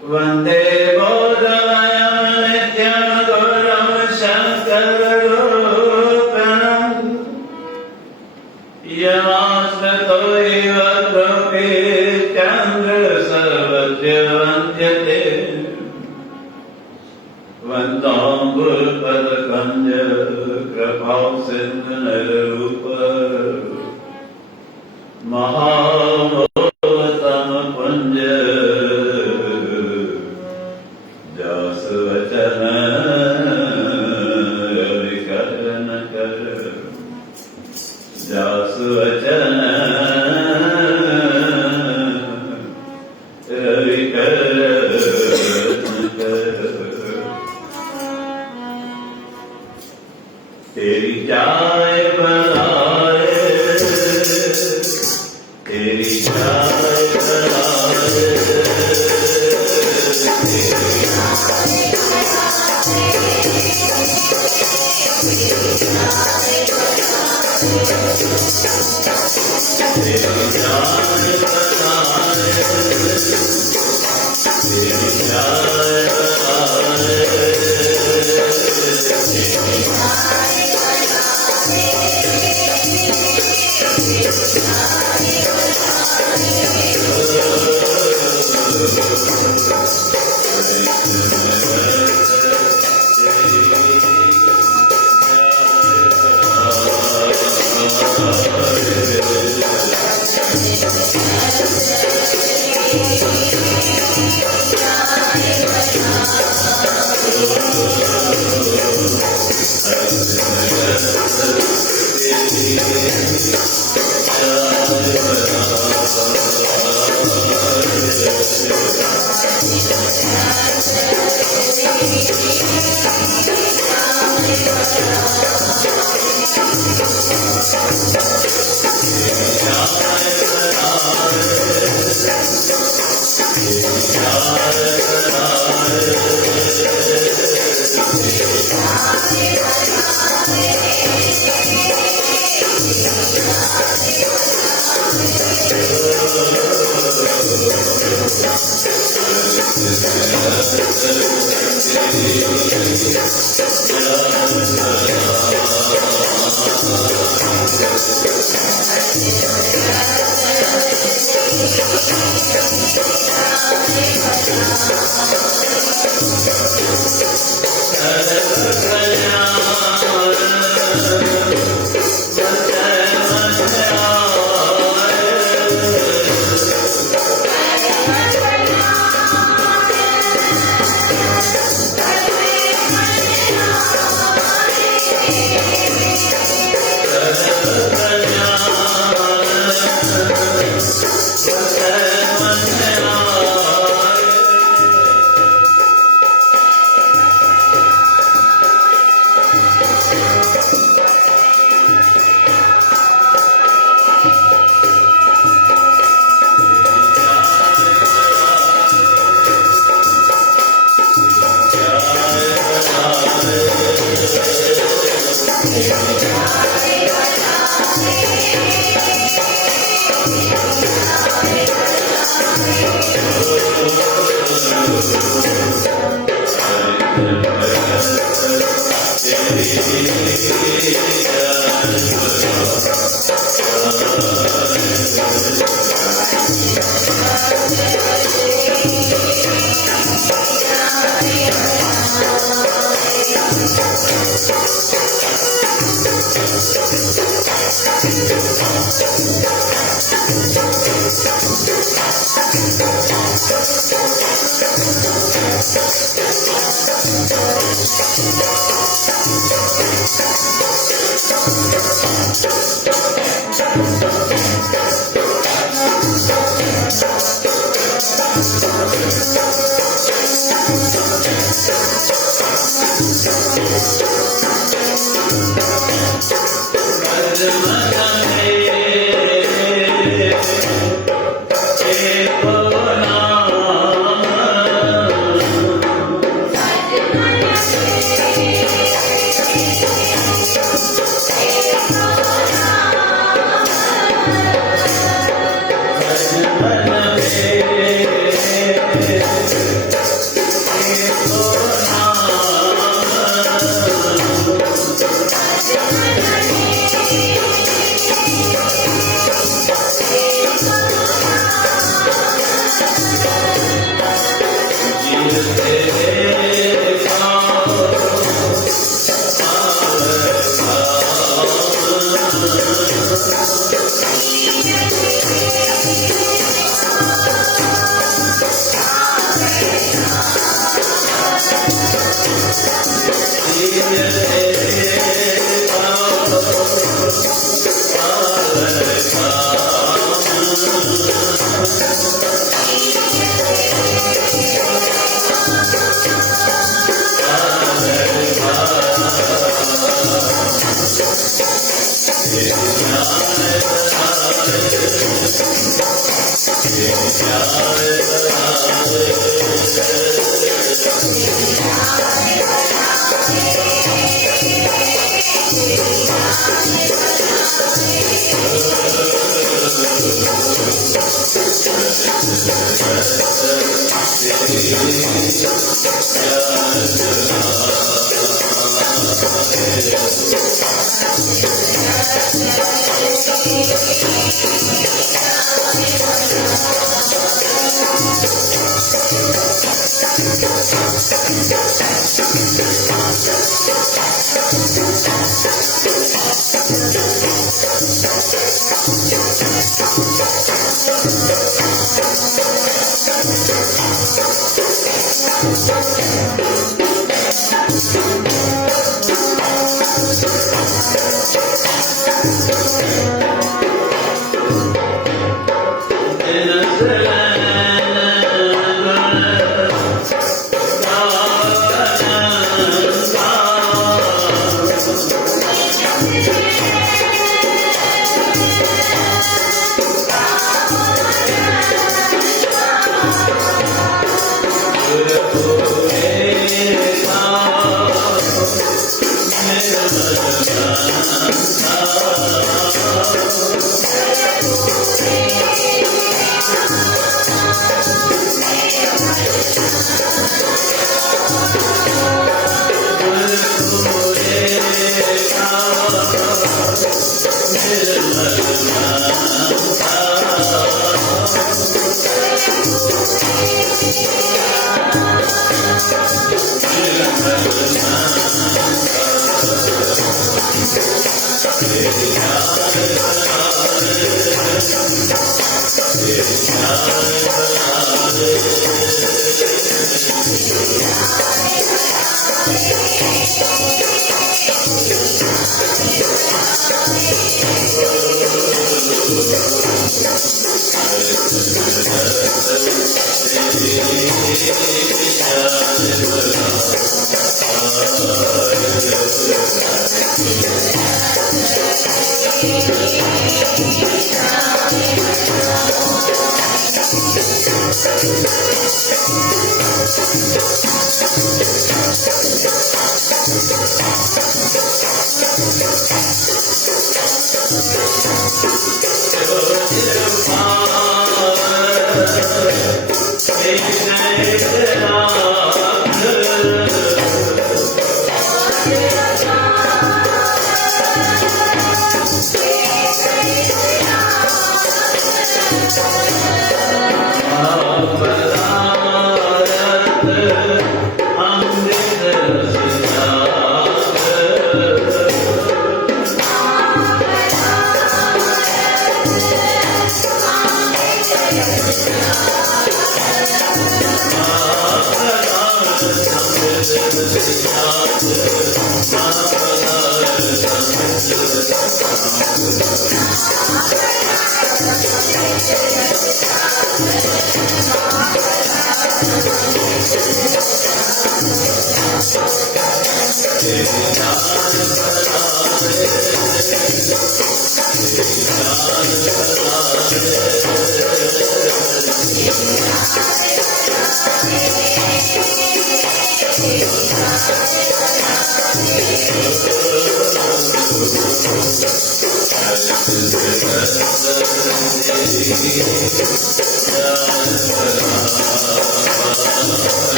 वन्दे बोधायं नित्यं गुरुं शङ्कररूपिणम् यमाश्रितोऽयव कृपेन्द्र सर्वस्य वन्द्यते वन्दं गुरुपदकञ्ज कृपां सिन्धुनरूप महामोहतम पुञ्ज जस वचन विकर्ण कर जस वचन विकर्ण कर तेरी चाय बनाए तेरी चाय बनाए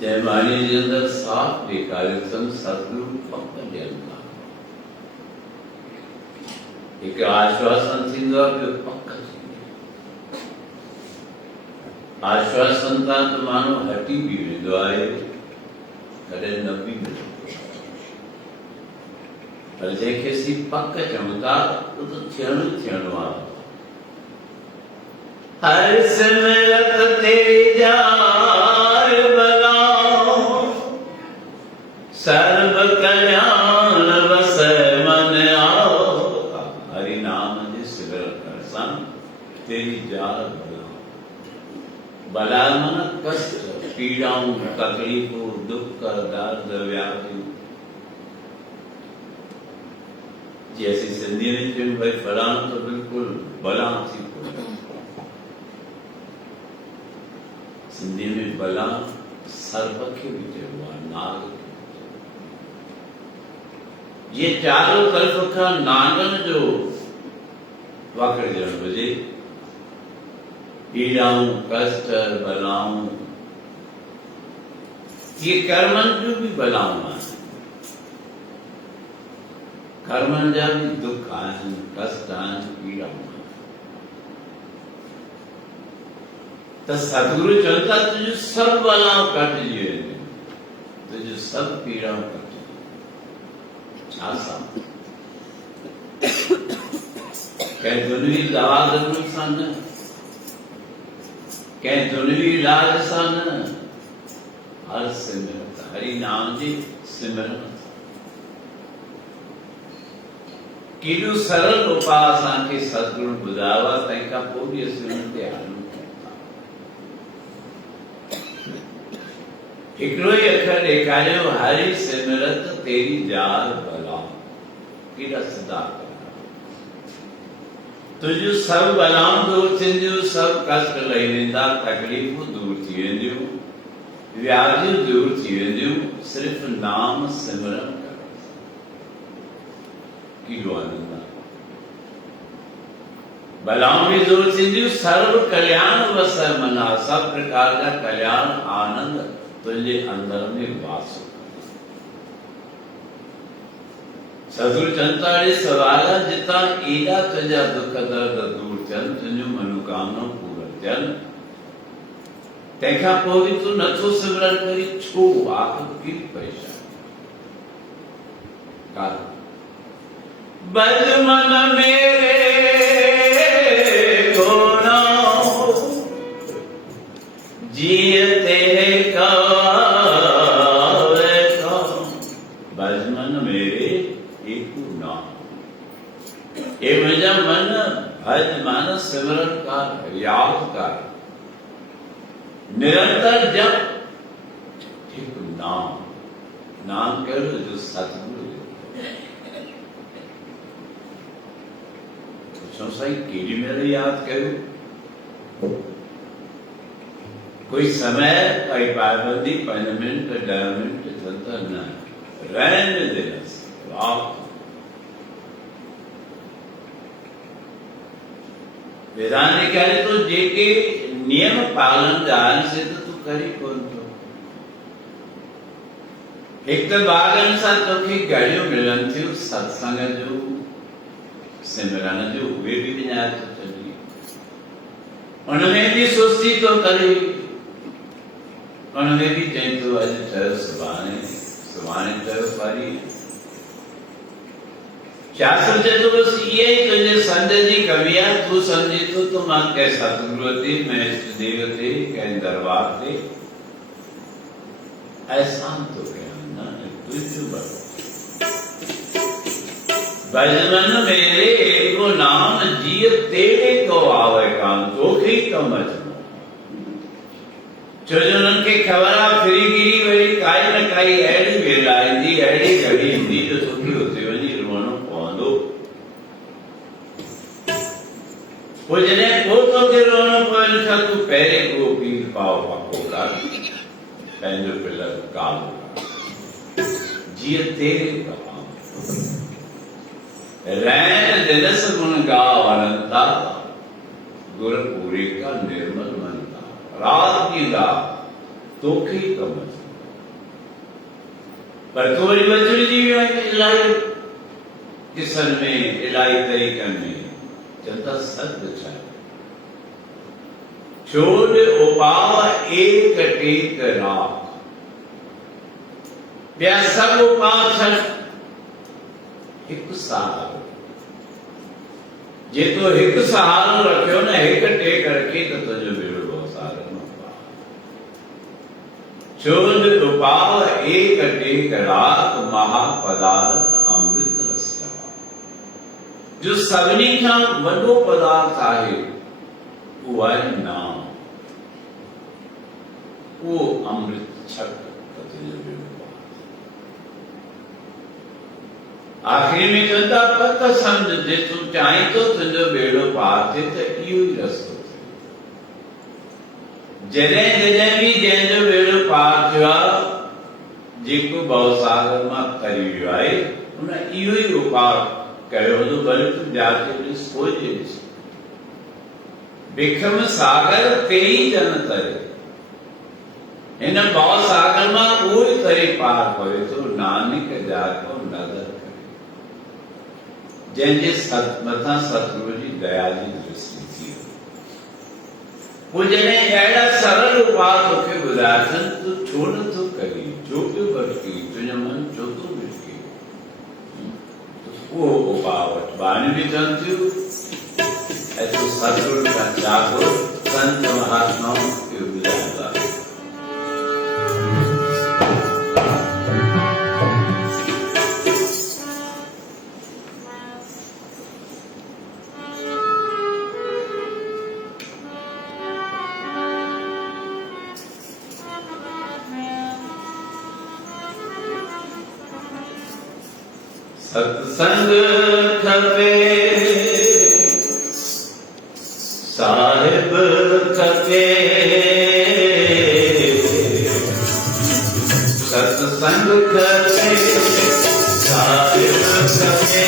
जयमानी जे अंदर साफ ॾेखारियो अथनि सतगुरु फक़्ति ॾियनि था। हिकु आश्वासन थींदो आहे, ॿियो पक थींदी आहे। आश्वासन तां त माण्हू हटी बि वेंदो आहे, कॾहिं न बि मिलंदो, पर जंहिंखे असीं पक चऊं था उहो त थियणो थियणो आहे। हर सिमरत तेरी जाय बलाओ, सर्व कल्याण वसै मन आओ। हरि नाम जे सिमरन करण सां तेरी जाय बलाओ। बला माना कष्ट, पीड़ाऊं, तकलीफ़ूं, दुख, दर्द, व्याधियूं। जी असीं सिंधी में चयूं भई फलाणो त बिल्कुलु बला थी पियो। सिंधी में बला सर्प खे बि चइबो आहे, नाग खे। ये चारों तरफ़ खां नागन जो वाकड़जण हुजे, पीड़ाऊं, कष्ट, बलाऊं, ये कर्मनि जूं बि बलाऊं आहिनि। कर्मनि जा बि दुख आहिनि, कष्ट आहिनि, पीड़ाऊं आहिनि। त सतगुरु चवनि था तुंहिंजूं सभु बलाऊं कटिजी वेंदियूं, तुंहिंजूं सभु पीड़ाऊं कटिजी। छा सां कंहिं दुनिया दवा ज़रूर सां न, कंहिं दुनिया इलाज सां न, हर सिमरत हरि नाम जी सिमरन केॾो सरल उपाय असांखे सतगुरु ॿुधायो आहे, तंहिंखां पोइ बि असीं उन्हनि ते हलूं था। हिकिड़ो ई अखर ॾेखारियो, हरि सिमरत तेरी जार भला, केॾा सिधा तुझियूं सभु बलाऊं दूर थींदियूं, सभु कष्ट लही वेंदा, तकलीफ़ूं दूर थी वेंदियूं, व्याधियूं दूर थी वेंदियूं, सिर्फ़ नाम सिमरन कर। केॾो आनंद आहे। बलाऊं बि दूर थींदियूं, सर्व कल्याण वस मना, सब प्रकार जा कल्याण आनंद तुंहिंजे अंदर में वास। सतगुरु चंता ॾे सवाल आहे, जितां एॾा तुंहिंजा दुख दर्द दूर थियनि, तुंहिंजूं मनोकामनाऊं पूरन थियनि, तंहिंखां पोइ बि तूं नथो सिमरन करी, छो? आख़िर कहिड़ी परेशानी? बज मन मेरे को नाम, जिय तेरे कावे काम। बज मन मेरे एक नाम, ए मुझा मन भज मन सिमरन कर, याद कर, निरंतर जप एक नाम। नाम करो जो सतगुरु। साईं केॾी महिल यादि कयो, कोई समय, कोई पाबंदी, 5 मिनट 10 मिनट चलता न रहने देना। वेदांत ने कहे तो जेके नियम पालन ध्यान से तो तू करी कोन थो। एक तो बागन सां तोखे घड़ियूं मिलन थियूं सत्संग जो, सिमरन जो, उहे बि विञाए थो छॾी, उनमें बि सुस्ती थो करे, उनमें बि चई थो अॼु ठहियो सुभाणे, सुभाणे ठहियो परी। शास्त्र चए थो बसि इहा ई तुंहिंजे संत जी कमी आहे, तूं सम्झी थो त मां कंहिं सतगुरूअ ते, मैं इष्ट देव ते, कंहिं दरबार ते एहसान थो कयां, न तुंहिंजो बरो। भजन मेरे एको नाम, जिय तेरे को आवे कान, तोखे ई कम अचणो। छो जो उन्हनि खे ख़बर आहे फिरीगिरी वरी काई न काई अहिड़ी वेला ईंदी, अहिड़ी घड़ी ईंदी जो तोखे हुते वञी रोअणो पवंदो। पोइ जॾहिं पोइ तोखे रोअणो पवनि छा, तूं पहिरें उहो पीर पाव पको कर, पंहिंजो पिलर कालो कर, जिय तेरे को रैन दिनस गुण गाव अनंता, गुर पूरे का निर्मल मनता। रात की रात तोखे ही कम अचे, पर तू वरी बचड़ी जी इलाही किसन में, इलाही तरीक़नि में चवंदा सद छा छोड़ उपाव एक टेक रात, ॿिया सभु उपाव छॾ, हिकु सहारो। जे तो हिकु सहारो रखियो न, हिकु टेक रखी त तुंहिंजो बेड़ो भवसागर न पार। छोड़ उपाव एक टेक रात, महापदार्थ अमृत रस जवा। जो सभिनी खां वॾो पदार्थ आहे उहो आहे नाम, उहो अमृत छक त तुंहिंजो बेड़ो। आखिरी में चवंदा पत सम्झ, जे तूं चाहीं तो तुंहिंजो बेड़ो पार थिए त इहो ई रस्तो थिए। जॾहिं जॾहिं बि जंहिंजो बेड़ो पार थियो आहे, जेको भवसागर मां तरी वियो आहे, उन इहो ई उपाय कयो हूंदो। भले तूं जाके ॾिस, खोजे ॾिस, विक्रम सागर ते ई जन तरे, हिन भवसागर मां उहो ई तरी पार पवे थो। नानक जाको नज़र जंहिंजे मथां सतगुरु जी दया जी दृष्टि थी। पोइ जॾहिं अहिड़ा सरल उपाय तोखे ॿुधाया अथनि, तूं छो नथो करी, छो पियो भटकी, तुंहिंजो मन छो थो भिटके? उहो उपाय वटि बाणियूं बि चवनि थियूं ऐसे सतगुरु का जागो संत महात्माओं के बुलाएगा। सत्संग खपे साहिब खपे, सत्संग खपे साहिब खपे,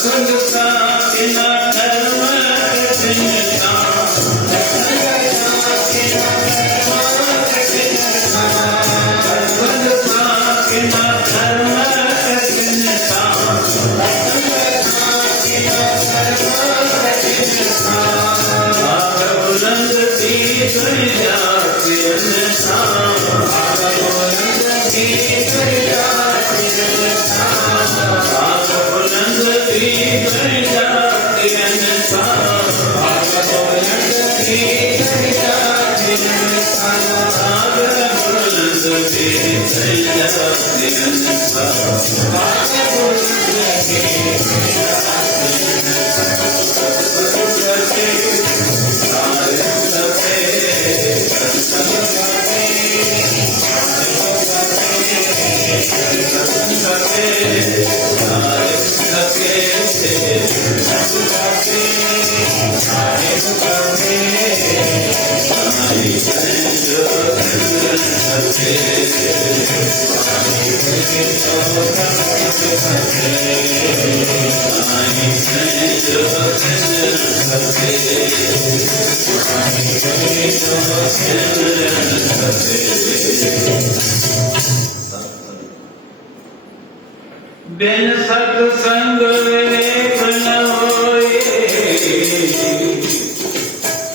सत्संग सा बिना धर्म कठिन काम। सत्संग सा बिना धर्म कठिन काम। सत्संग सा बिना धर्म कठिन काम। सत्संग सा बिना धर्म कठिन काम। आग बुलंद भी कर जाती इंसान। आग बुलंद भी कर जाती इंसान। आग बुलंद भी कर जाती इंसान। आग बुलंद भी कर जाती इंसान। आग बुलंद भी कर जाती इंसान। आग बुलंद भी कर जाती बिन सत्संग विवेक न होए।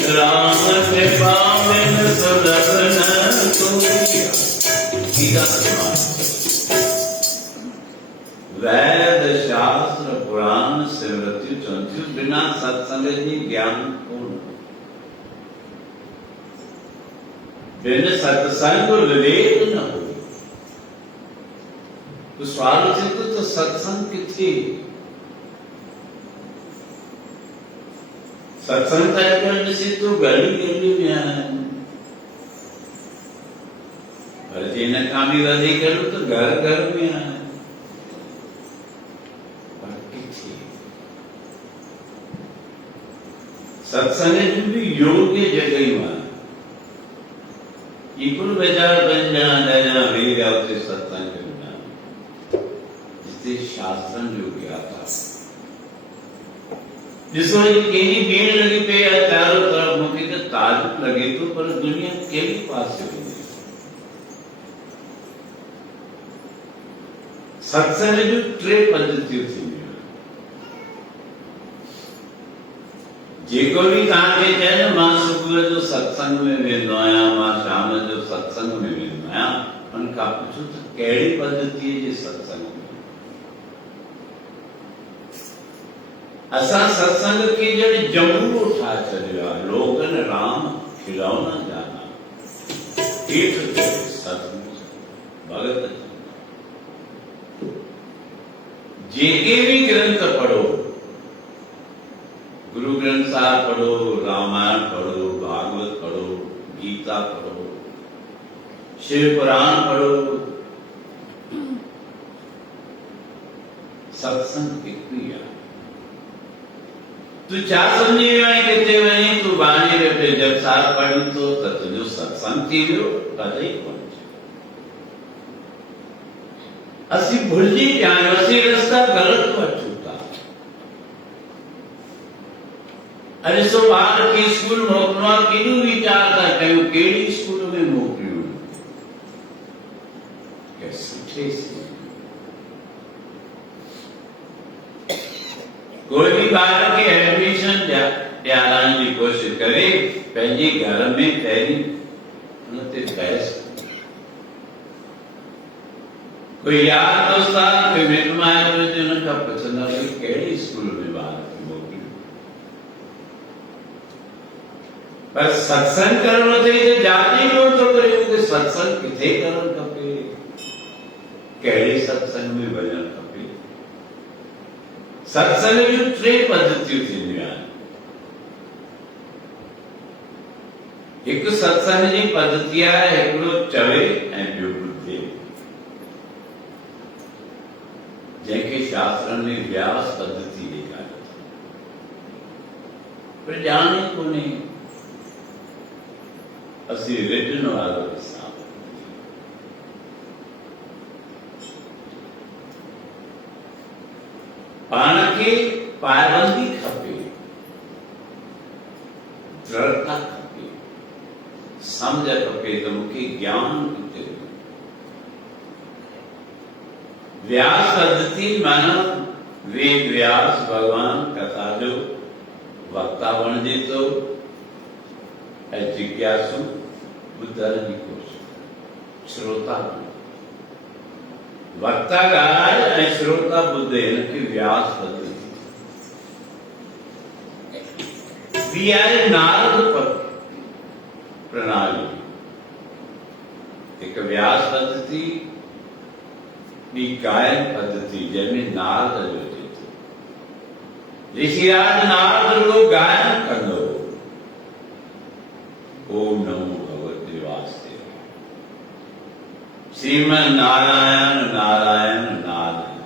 राम कृपा बिन सुलभ न कोई। वैद शास्त्र पुराण स्मृति चंचु बिना सत्संग जी ज्ञान पूर्ण। बिन सत्संग विवेक न हो। तो स्वार्थ तो सत्संग किथे। सत्संग करने से तो गली गली में आए। पर जिन कामी रही करो तो घर घर में आए। पर किथे सत्संग भी योग्य जगह में इकुल बाजार बन जाना जाना भी जाते सत्संग शास्त्र जो गया था। जिसको केली भीड़ लगी पे चारों तरफ मुझे तो ताजुब लगे तो पर दुनिया केली पास से हो गई। सत्संग जो टे पद्धति थी जेको भी तव्हां खे चए न मां सुबुह जो सत्संग में वेंदो आहियां, मां शाम जो सत्संग में वेंदो आहियां, उन खां पुछो त कहिड़ी पद्धतीअ जे सत्संग में। असां सत्संग खे ॼण जमूरो ठाहे छॾियो आहे। लोगन राम खिलौना जाना हेठि ते सतगुरु भगत जेके भी ग्रंथ पढ़ो, गुरु ग्रंथ साहिब पढ़ो, रामायण पढ़ो, भागवत पढ़ो, गीता पढ़ो, शिव पुराण पढ़ो, सत्संग हिकु ई आहे। तू छा सम्झी वियो आहीं किथे वञी तू बाणी पे जब सार पढ़ी तो त तुंहिंजो सत्संग थी वियो कॾहिं कोन। असीं भुलिजी विया आहियूं, असीं रस्ता ग़लति वठूं था। अॼु ॾिसो ॿार खे स्कूल मोकिलिणो आहे, केॾियूं वीचार था कयूं कहिड़ी स्कूल में मोकिलियूं। सुठे कोई भी ॿार खे एडमिशन ॾियारण जी कोशिशि करे पंहिंजे घर में पहिरीं हुन ते बहस। कोई यार दोस्त आहे, कोई मिट माइट हुजे, हुन खां पुछंदा भई कहिड़े स्कूल में ॿार खे मोकिलियूं। पर सत्संग करणो अथई त जांचे पियो थो करे मूंखे सत्संग किथे करणु खपे, कहिड़े सत्संग में वञणु खपे। सत्संग जूं टे पद्धतियूं थींदियूं आहिनि। हिकु सत्संग जी पद्धति आहे, हिकिड़ो चवे ऐं ॿियो ॿुधे, जंहिंखे शास्त्रनि में व्यास पद्धति ॾेखारे पर ॼाण ई कोन्हे। असीं रिटन वारो हिसाब पाण खे पाबंदी खपे, दृढ़ता खपे, समझ खपे तो मूंखे ज्ञान किथे मिले। व्यास पद्धति माना वेद व्यास भगवान कथा जो वक्ता बणिजे तो ऐं जिज्ञासु ॿुधण जी कोशिश, श्रोता वक्ता ॻाल्हाए ऐं श्रोता ॿुधे, हिनखे व्यास पद्धति। ॿी आहे नारद प्रणाली, हिकु व्यास पद्धति, ॿी गायन पद्धति जंहिंमें नारद जो अचे थो। ऋषिराज नारद रुॻो गायन कंदो, ओम नमो भगवते वासुदेवाय, श्रीमन नारायण नारायण नारायण,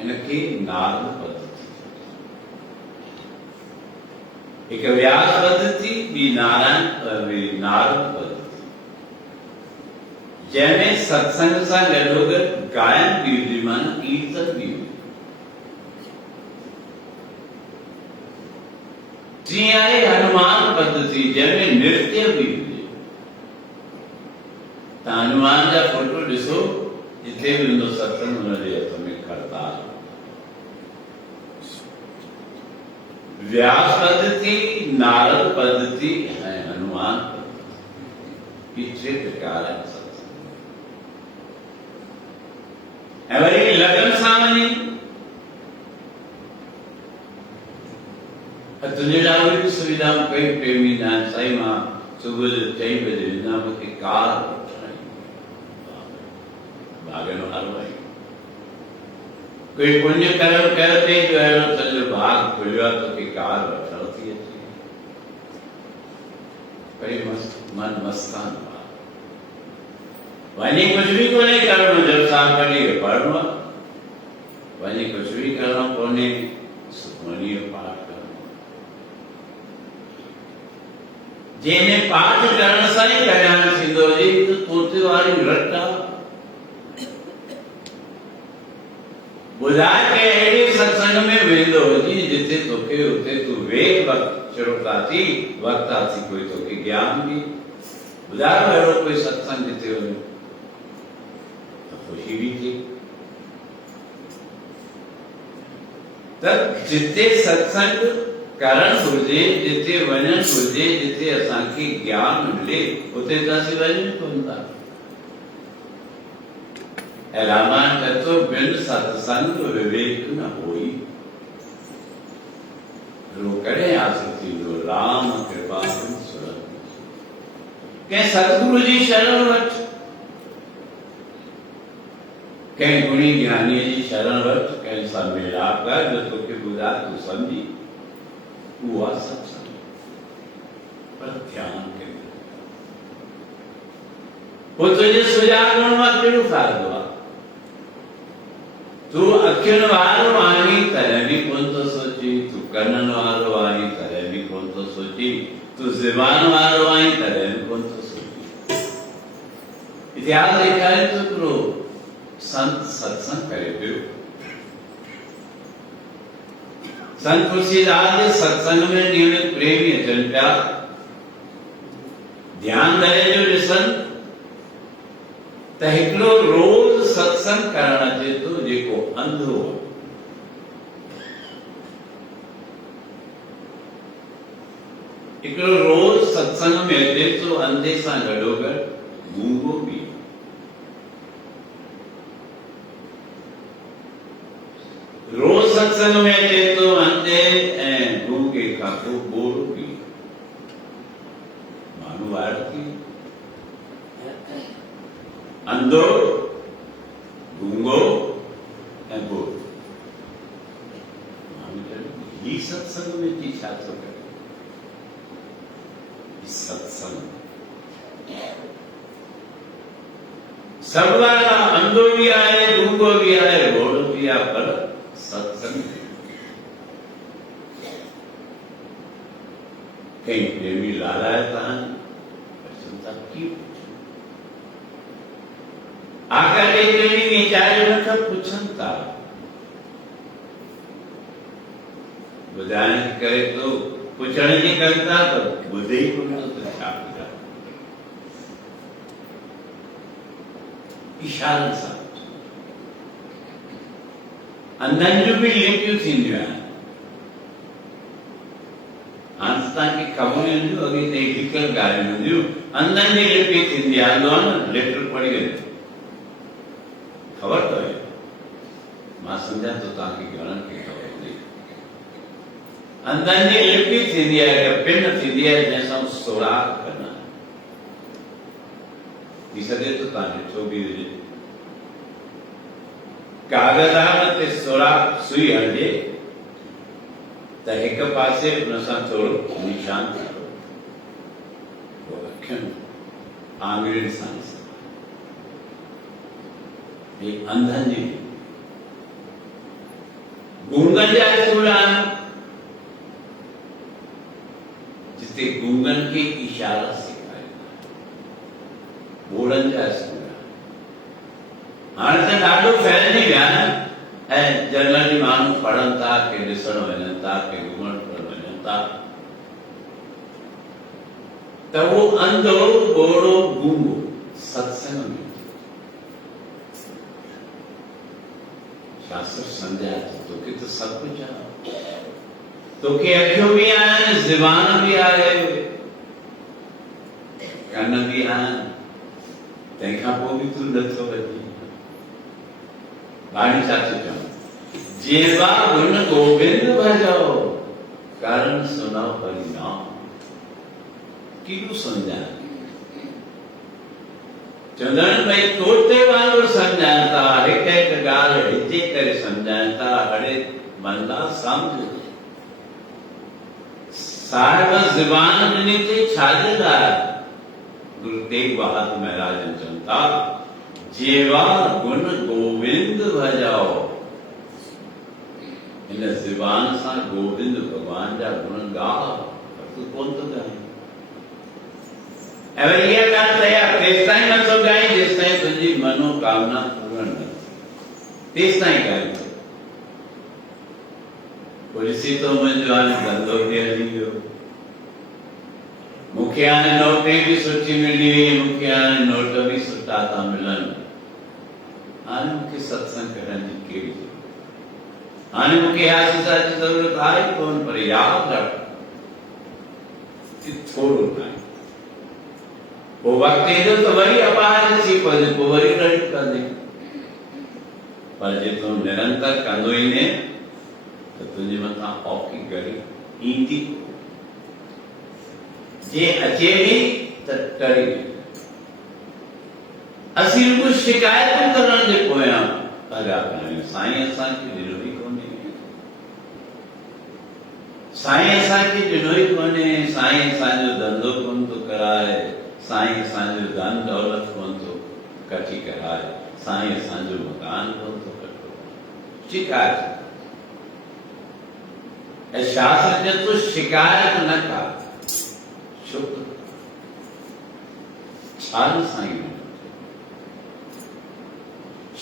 इनखे नारद पद्धति। हिकु व्यास पद्धति, ॿी नारद पद्धति, जंहिंमें सत्संग सां गॾोगॾु गायन बि हुजे, माना कीर्तन बि हुजे। टी आहे हनुमान पद्धति, जंहिंमें नृत्य बि हुजे। तव्हां हनुमान जा फोटो ॾिसो, जिथे बि हूंदो सत्संग, हुनजे हथ में खड़ताल। व्यास पद्धति, नारद पद्धति ऐं हनुमान पद्धति, ये टे प्रकार आहिनि सत्संग। ऐं वरी लगन सां वञी तुंहिंजे लाइ उहे बि सुविधाऊं कई प्रेमी न आहिनि। साईं, मां सुबुह जो 4 बजे वेंदा, मूंखे कार वठणी, भागन वारो आहे। कोई पुण्य कर्म कयो अथई जो अहिड़ो सॼो भाग खुलियो आहे, तोखे कार वठण थी अचे। भई मन मस्तान वञी कुझु बि कोन्हे करणो, जब सां कढी पढ़णो आहे, वञी कुझु बि करणो कोन्हे, सुखमनीअ पाठ करणो। जंहिंमें पाठ करण सां ई कल्याण थींदो हुजे, त तोते वारी रट आहे। ॿुधाए के अहिड़े सत्संग में वेंदो हुजे जिथे तोखे उते तूं वेह, श्रोता थी, वक्ता थी, कोई तोखे ज्ञान ॾे। ॿुधायो अहिड़ो कोई सत्संग जिथे वञो त ख़ुशी बि थिए। त जिथे सत्संग करण घुरिजे, जिथे वञण घुरिजे, जिथे असांखे ज्ञान मिले, उते त असीं वञूं कोन था। ऐं रामायण चतो, बिन सत्संग विवेक न होई, रोकड़े आस थींदो राम कृपा सुरत। कंहिं सतगुरु जी शरण वठ, कंहिं गुणी ज्ञानीअ जी शरण वठ, कंहिं सां मिलाप कर जो तोखे ॿुधाए तूं सम्झी, उहो आहे सत्संग। पर ध्यानु कयो, पोइ तुंहिंजे सुञाणण मां कहिड़ो फ़ाइदो आहे? तूं अखियुनि वारो आहीं तॾहिं बि कोन थो सोची, तूं कननि वारो आहीं तॾहिं बि कोन थो सोची, तूं ज़बान वारो आहीं तॾहिं बि कोन थो सोची। इतिहास ॾेखारे थो हिकिड़ो संत सत्संग करे पियो। संत तुलसीदास जे सत्संग में नियमित प्रेमी अचनि पिया। ध्यान करे जो ॾिसनि त हिकिड़ो रोज़ सत्संग करण अचे थो जेको अंधो आहे। हिकिड़ो रोज़ सत्संग में अचे थो अंधे सां गॾोगॾु गूंगो बि। रोज़ सत्संग में अचे थो अंधे ऐं गूंगे खां पोइ ॿोड़ो बि। माण्हू वाइड़ो थी अंधो, गूंगो ऐं ॿोड़ो। माण्हू चयो ही सत्संग में जी छा थो करे? सत्संग सब वारा, अंधो भी आहे, गूंगो भी आहे, ॿोड़ो भी आहे, पर सत्संग। कई प्रेमी लालायत आहिनि, चिंता की आकर के प्रेमी वीचारे वठ पुछनि था ॿुधाइण करे तो पुछण जी कविता तो ॿुधे ई कोन तो छा ॿुधाए इशारनि सां अंधनि जूं बि लिपियूं थींदियूं आहिनि हाणे तव्हांखे ख़बरूं हूंदियूं अॻे ते लिखियल ॻाल्हियूं हूंदियूं अंधनि जी लिपि थींदी आहे हूंदो आहे न लेटर पढ़ी वेंदो ख़बर अथव मां सम्झां थो तव्हांखे घणनि खे ख़बर हूंदी अंधनि जी लिपि थींदी आहे हिकु पिन थींदी आहे जंहिंसां सोराख़ कंदा थी सघे थो तव्हां ॾिठो बि हुजे कागज़ान ते सोराख़ सुई हणिजे त हिक पासे हुन सां थोरो निशान थींदो पोइ अखियुनि आङुरियुनि सां ॾिसंदा अंधनि जी गूंगनि जा स्कूल आहिनि जिते गूंगनि खे इशारा सेखारींदा ॿोड़नि जा स्कूल हाणे त ॾाढो फैलिजी विया आहिनि ऐं जनरली माण्हू पढ़नि था के ॾिसण वञनि था के घुमण फिरण वञनि था त उहो अंधो ॿोड़ो गूंगो सत्संग में शास्त्र सम्झाए थो तोखे त सभु कुझु आहे तोखे अखियूं बि आहिनि ज़बान बि आहे कन बि आहिनि तंहिंखां पोइ बि तूं नथो वञी वाणी छा थी चवां जेवा गुण गोविंद भजो कारण सुनाओ परिणाम केॾो सम्झाए चवंदा भई तोते वांगुरु सम्झाइनि था हिकु हिकु ॻाल्हि हिते करे सम्झाइनि था अड़े बंदा सम्झ साहिब ज़बान ॾिनी थी छाजे लाइ गुरु तेग बहादुर महाराज चवनि था जेवा गुण गोविंद भजाओ इन ज़बान सां गोविंद भगवान जा गुण गा तूं कोन थो ॻाए ऐं वरी इहा ॻाल्हि तयार तेसिताईं नथो ॻाए जेसिताईं तुंहिंजी मनोकामना पूर्ण न तेसि ताईं ॻाए पोइ ॾिसी थो मुंहिंजो हाणे धंधो बि हली वियो मूंखे हाणे नौकरी बि सुठी मिली वई मूंखे हाणे नोट बि सुठा था मिलनि हाणे मूंखे सत्संग करण जी कहिड़ी ज़रूरत हाणे मूंखे आशीषा जी ज़रूरत आहे कोन पर यादि रख कि थोरो टाइम पोइ वक़्तु ईंदो त वरी अपार अची पवंदे पोइ वरी रड़ी कंदे पर जे तूं निरंतर कंदो ईंदे त तुंहिंजे मथां औखी घड़ी ईंदी जे अचे बि त टरी असीं रुॻो शिकायतूं करण जे पोयां लॻा पिया आहियूं साईं असांखे ॾिनो ई कोन्हे साईं असांखे ॾिनो ई कोन्हे साईं असांजो धंधो कोन थो कराए साईं असांजो धन दौलत कोन थो कठी कराए साईं असांजो मकान कोन थो कठो शिकायत ऐं शास्त्र चए थो शिकायत न कर शुक्र छाल साईं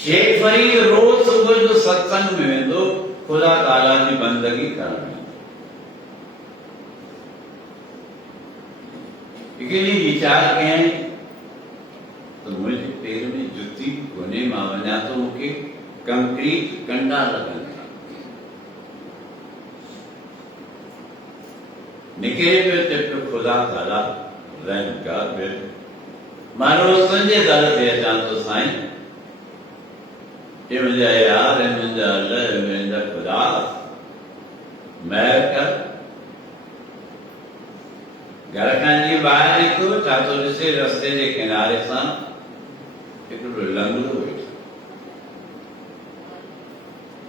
शेख फरीद रोज सुबुह जो सत्संग में वेंदो खुदा ताला जी बंदगी करण हिकु ॾींहुं वीचार कयईं त मुंहिंजे पेर में जुती कोन्हे मां वञा थो मूंखे कंक्रीट कंडा लॻनि था निकिरे पियो त पियो खुदा ताला रहम कर मां रोज़ तुंहिंजे दर ते अचां थो साईं हे मुंहिंजा यार हे मुंहिंजा अल्लाह हे मुंहिंजा खुदा महर कर घर खां जीअं ॿाहिरि निकितो छा थो ॾिसे रस्ते जे किनारे सां हिकिड़ो लंगड़ो वेठो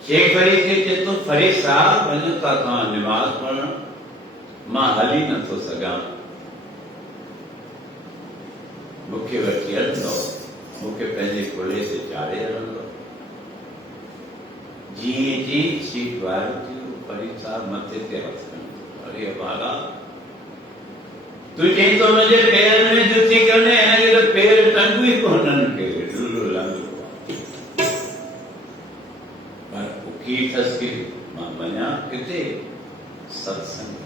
शेख फरीद खे चए थो फरीद साहब वञो था तव्हां निमाज़ पढ़ण मां हली नथो सघां मूंखे वठी हलंदो मूंखे पंहिंजे कुल्हे ते चाढ़े हलंदो जीअं जीअं सीट वारियो थियो फरीद साहब मथे ते हथ खणी अरे अबाला तूं चई तो मुझे पैर में जुती करने हिनखे त पैर टंगू ई कोन्हनि के ढुलो लंगड़ो पर उकी अथसि की मां वञा किथे सत्संग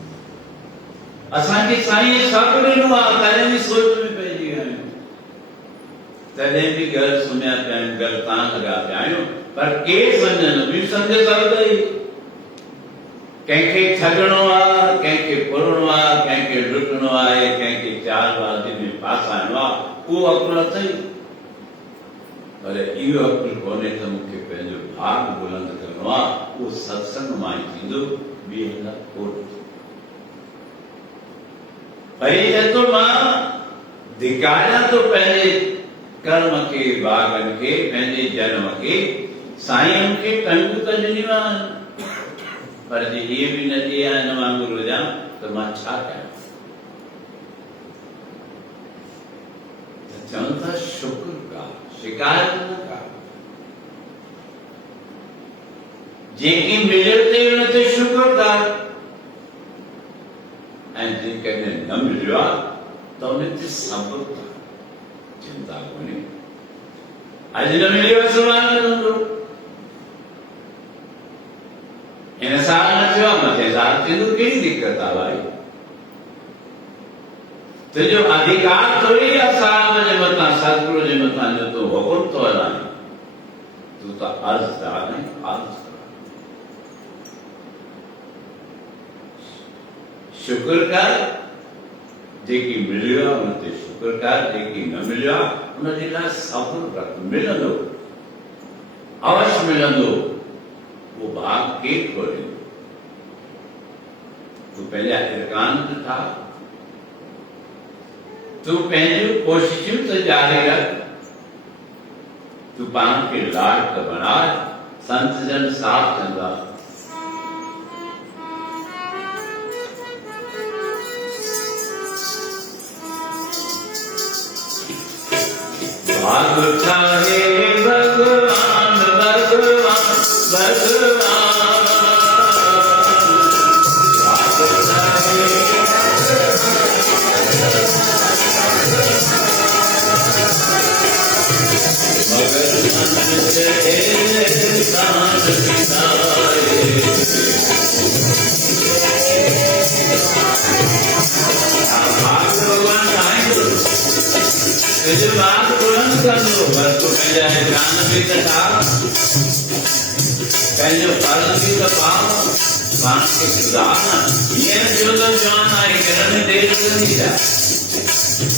असांखे साईं छा ॾिनो आहे तॾहिं बि सोच में पइजी विया आहियूं तॾहिं बि घर सुम्हिया पिया आहियूं घर तां लॻा पिया आहियूं पर केरु सम्झनि ॿियूं सम्झ सघंदई कंहिंखे ठॻणो आहे कंहिंखे पुरणो आहे कंहिंखे लुटणो आहे कंहिंखे चार बाजी में फासाइणो आहे उहो अकुल अथई पर इहो अकुल कोन्हे त मूंखे पंहिंजो भाग बुलंद करणो आहे उहो सत्संग मां ई थींदो ॿी हंध कोन भई तो मां धिकारियां तो पंहिंजे कर्म खे भागनि खे पंहिंजे जन्म खे साईं मूंखे टंग त ॾिनियूं आहिनि पर जे इहे बि न ॾिया हिन वांगुरु हुजां त मां छा कयां त चवनि था शुक्र कर शिकायत न कर जेकी मिलियो ते हुन ते शुक्र कर ऐं जेकॾहिं न मिलियो आहे त उन ते सब्र कर चिंता कोन्हे अॼु न मिलियो सुभाणे मिलंदो हिन साल न थियो आहे मथे साल थींदो कहिड़ी दिक़त आहे भाई तुंहिंजो अधिकार थोरी आहे साहिब जे मथां सतगुरू जे मथां जो तूं हुकुम थो हलाए तूं त अर्ज़दार आहीं अर्ज़ शुक्र कर जेकी मिलियो आहे उन ते शुक्र कर जेकी न मिलियो आहे उन जे लाइ सब्र रख मिलंदो अवश्य मिलंदो वो भाग केरु खोलींदो तूं पंहिंजा एकांत ठाह तूं पंहिंजूं कोशिशूं त जारी रख तूं पाण खे लाड त बणाए संत जन साथ कंदा भाग ठाहे भगवान भगवान भगवान भाग ठाहे मगर मन से दान बिताए भगवान आएंगे तुझे बात तुरंत कर लो बस तो पहले है ज्ञान भी कटा पहले फल भी पाओ बात के सुधारना ये जो जान आई करने देर नहीं जा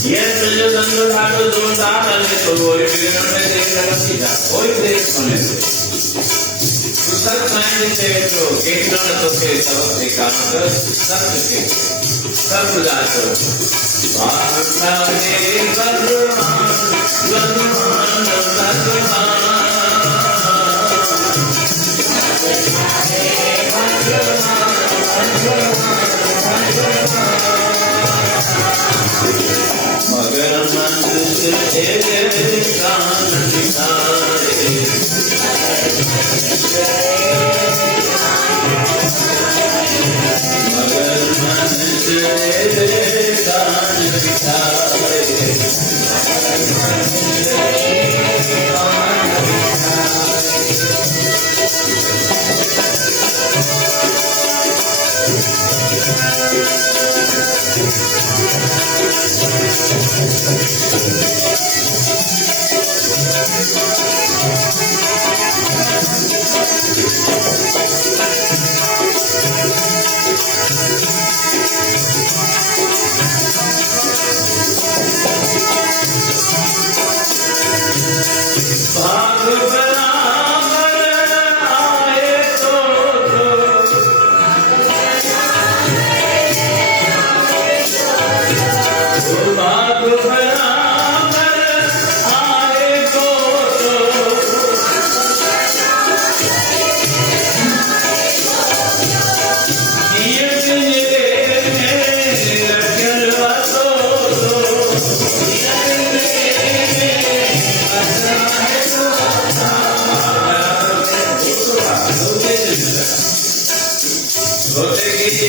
ये जो दंडो ढालो जोरदार है तो वो बिगड़ने में देर लगती है कोई देर होने से तो सब मायने से तो केवल तो के सब देखा कर सब के सब जातो बात ठाने भगवान भगवान मगर मन से कान दिखाए मगर मन से कान दिखाए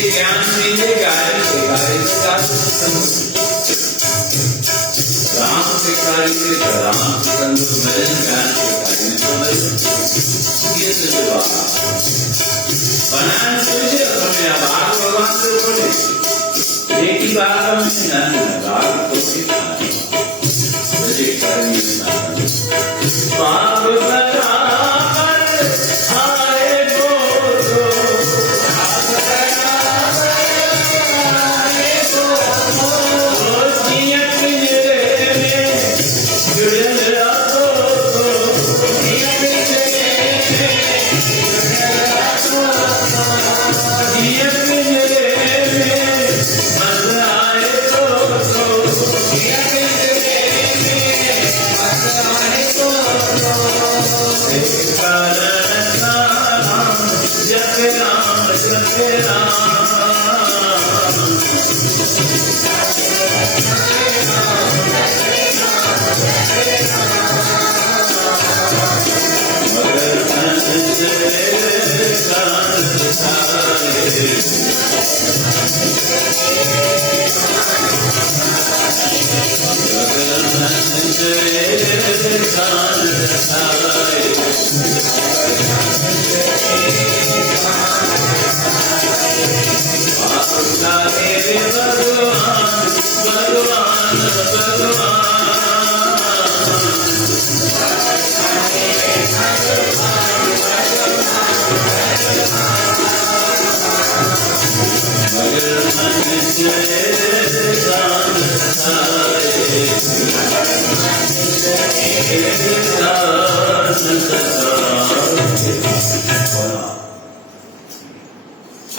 ज्ञान मिलेगा राम सिखाएंगे राम सिकंदर मिलन ज्ञान सिखाएंगे ये तो बनाने तुझे अपने आभार भगवान साल में राग को भी खाना मुझे करनी पाप बराबर आए बोलो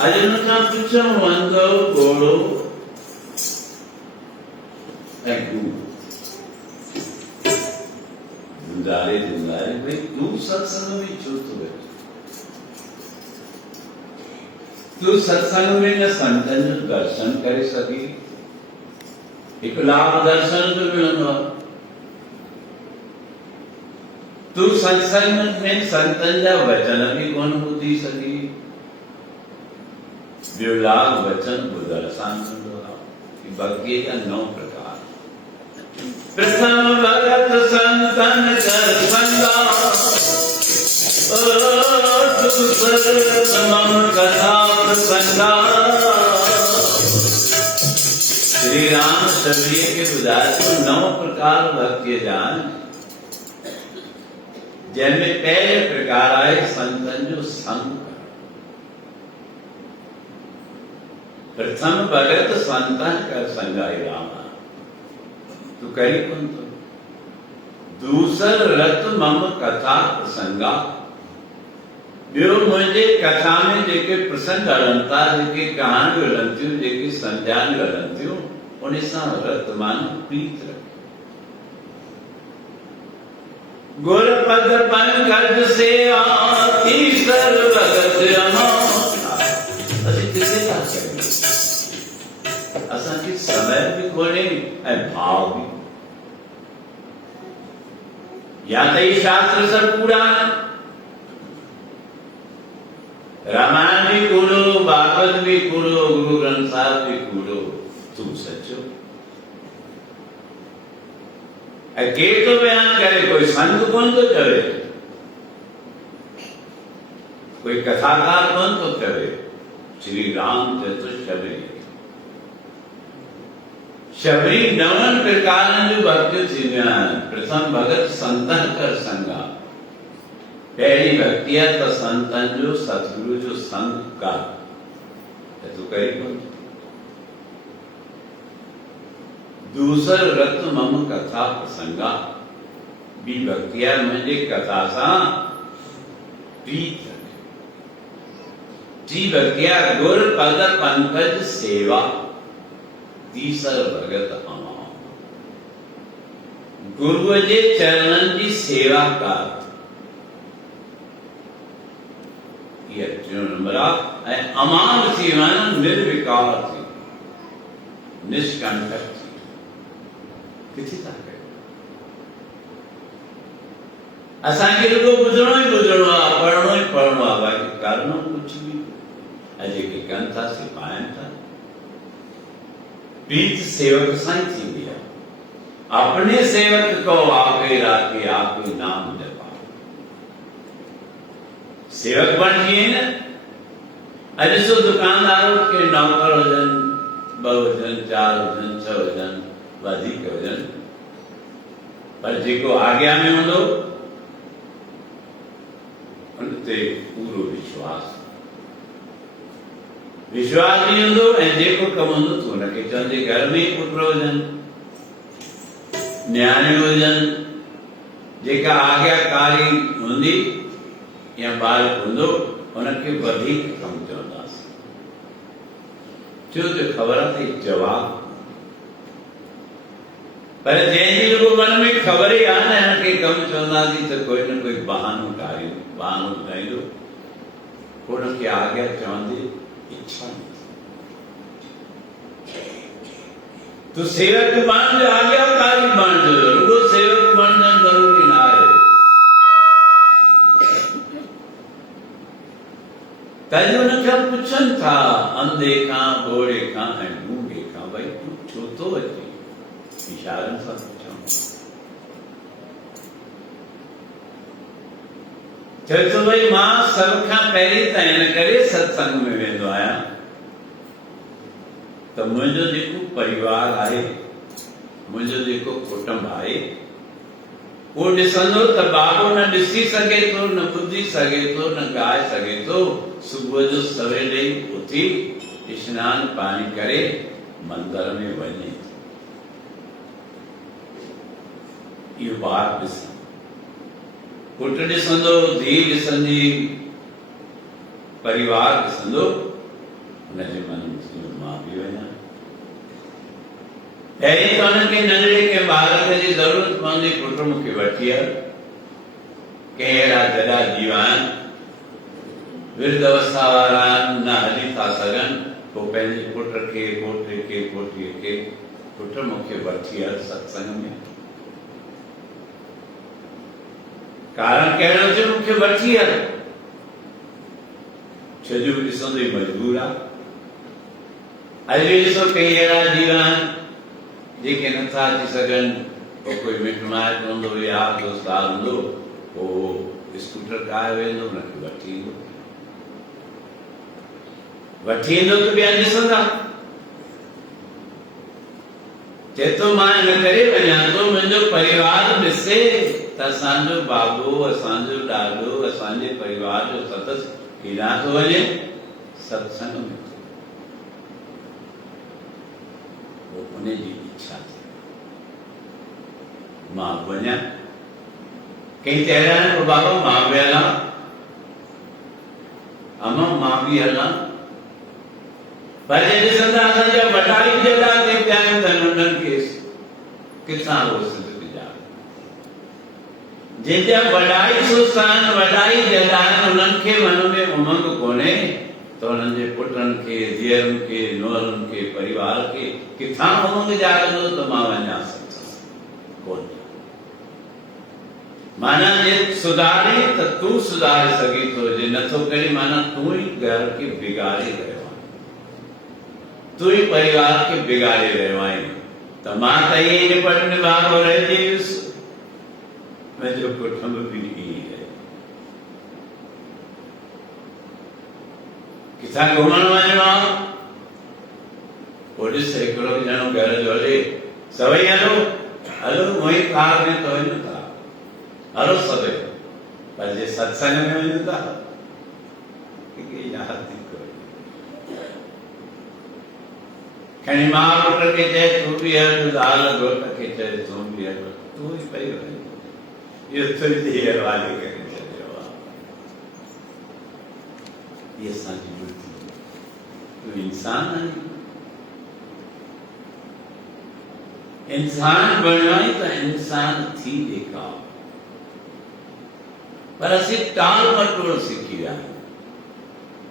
આજે નો પૂછો વાંધો ગોળો दुलारे दुलारे भाई तू सत्संग में छो तो बैठो तू सत्संग में न संतन दर्शन करे सकी एक लाभ दर्शन तो मिलंदो तू सत्संग में संतन जा वचन भी कोन ॿुधी सकी ॿियो लाभ वचन ॿुधण सां मिलंदो आहे भक्ति जा 9 प्रकार प्रथम भगत संतन कर संगा दूसर तमम कथा प्रसंगा श्री राम शबरी के बुझाए तो 9 प्रकार भक्ति जान जिनमें पहले प्रकार आए संतन जो संग प्रथम भगत संतन कर संगाई राम तू करी कौन तो दूसर रत मम कथा प्रसंगा ॿियो मुंहिंजे कथा में जेके प्रसंग हलनि था जेके कहाणियूं हलनि थियूं जेके संजान हलनि थियूं उन सां रत मानो प्रीत रखे गुर पद पंकज सेवा तीसर भगत अमां असीं किथे था कयूं असांखे समय बि कोन्हे ऐं भाव बि या तो ये शास्त्र सब पूरा रामायण भी कूड़ो भागवत भी कूड़ो गुरु ग्रंथ साहब भी कूड़ो तू सचो के तो बयान करे कोई संत कौन तो करे कोई कथाकार कौन तो करे श्री राम चतुर शबरी शबरी 9 प्रकार जो भक्ति थी प्रथम भगत संतन कर संगा पहली भक्ति है तो संतन जो सतगुरु जो संग का तो करी कौन दूसर रत मम कथा प्रसंगा बी भक्तिया म्हणजे कथा सा प्रीत जी भक्तिया गुर पद पंकज सेवा तीसर भगत अमां गुरु जे चरणन जी सेवा का ये नंबर ऐं अमां सेवा निर्विकार थी निष्कंटक थी किथे था कयो असांखे रुगो ॿुधणो ई ॿुधणो आहे पढ़णो ई पढ़णो आहे बाक़ी करणो कुझु बि ऐं जेके कनि था से पाइनि था प्रीत सेवक सां ई थींदी आहे अपने सेवक को आपे राखे आपे नाम जपा सेवक बणिजी न अॼु सो दुकानदारों के नौकर हुजनि ॿ हुजनि, 4 हुजनि, 6 हुजनि, वधीक हुजनि, पर जेको आज्ञा में हूंदो उन ते पूरो विश्वास नहीं हूंदो, ऐं जेको कमु हूंदो तूं हुनखे चवंदे। घर में पुट हुजनि, न्याणियूं हुजनि, जेका आज्ञाकारी हूंदी या बालक हूंदो हुनखे वधीक कमु चवंदासीं, छो जो ख़बर आहे त जवाब। पर जंहिंजी रुॻो मन में ख़बर ई आहे न हिनखे कमु चवंदासीं त कोई न कोई बहानो ॿुधाईंदो, हुनखे आज्ञा चवंदे इच्छा न तू सेवक बण जो, आज्ञाकारी बण जो, रुॻो सेवक बणणु ज़रूरी न आहे। तॾहिं हुनखां पुछनि था अंधे खां, ॿोड़े खां ऐं गूंगे खां, भई तूं छो थो अचे? इशारनि सां पुछूं। चए थो भई मां सभ खां पहिरीं त हिन करे सत्संग में वेंदो आहियां त मुंहिंजो जेको परिवार आहे, मुंहिंजो जेको कुटुंब आहे, वो ॾिसंदो त बाबो न ॾिसी सघे थो, न ॿुधी सघे थो, न ॻाए सघे थो, सुबुह जो सवेल ई उथी स्नान पाणी करे मंदर में वञे थो। इहो ॿार ॾिसंदो, पुट ॾिसंदो, धीउ ॾिसंदी, परिवार ॾिसंदो, हुनजे मन में मां बि वञा। पहिरीं त हुनखे नंढड़े के बालक जी ज़रूरत पवंदी, पुट मूंखे वठी हल। कंहिं अहिड़ा जॾा जीवान विरध अवस्था वारा न हली था सघनि, पोइ पंहिंजे पुट खे, पोटे खे, पोटीअ खे, पुट मूंखे वठी हल सत्संग में। कारण कहिड़ो थियो, मूंखे वठी हल, छो जो ॾिसंदो ई मजबूर आहे। अॼु ॾिसो कई अहिड़ा जीवन जेके नथा अची सघनि, पोइ कोई मिट माइट हूंदो, यार दोस्तार हूंदो, पोइ स्कूटर ठाहे वेंदो, हुनखे वठी ईंदो त ॿिया ॾिसंदा। चए थो मां हिन करे वञा थो, मुंहिंजो परिवार ॾिसे त असांजो बाबो, असांजो ॾाॾो, असांजे परिवार जो सदस्य केॾां थो वञे, सत्संग में। उनजी इच्छा थी मां वञा। कई चहिरा आहिनि बाबा मां बि हलां, अमा मां बि हलां, पर जे ॾिसंदा असांजा वॾाई जॾा ते पिया आहिनि त उन्हनि खे किथां उहो सिंधु जा जंहिंजा वॾाई सुस्त आहिनि, वॾाई जॾा आहिनि, उन्हनि खे मन में उमंग कोन्हे त उन्हनि जे पुटनि खे, धीअरुनि खे, नुंहरुनि खे, परिवार खे किथां उमंग जाॻंदो त मां वञा कोन। माना जे सुधारे त तूं सुधारे सघीं थो, जे नथो करे माना तूं ई घर खे बिगाड़े रहियो आहीं, तूं ई परिवार खे बिगाड़े रहियो आहीं। त मां त ईअं निपट निभागो रहिजी वियुसि, मुंहिंजो कुटुंब बि ईअं रहे। किथां घुमण वञणो आहे, पोइ ॾिस हिकिड़ो ॼणो घर जो हले, सभई हलो हलो मुंहिंजी कार में त वञो था, हलो सभई, पर जे सत्संग में वञो था यादि थी कोई खणी मां पुट खे चए तूं बि हल, ज़ाल घोट खे चए तूं बि हल, तूं ई पई वञ, इहो तुंहिंजी हवाले करे छॾियो आहे। इहा असांजी बुद्धि, तूं इंसान आहीं, इंसान बणियो आहीं त इंसान थी ॾेखार। पर असीं टाल मटोड़ सिखी विया आहियूं।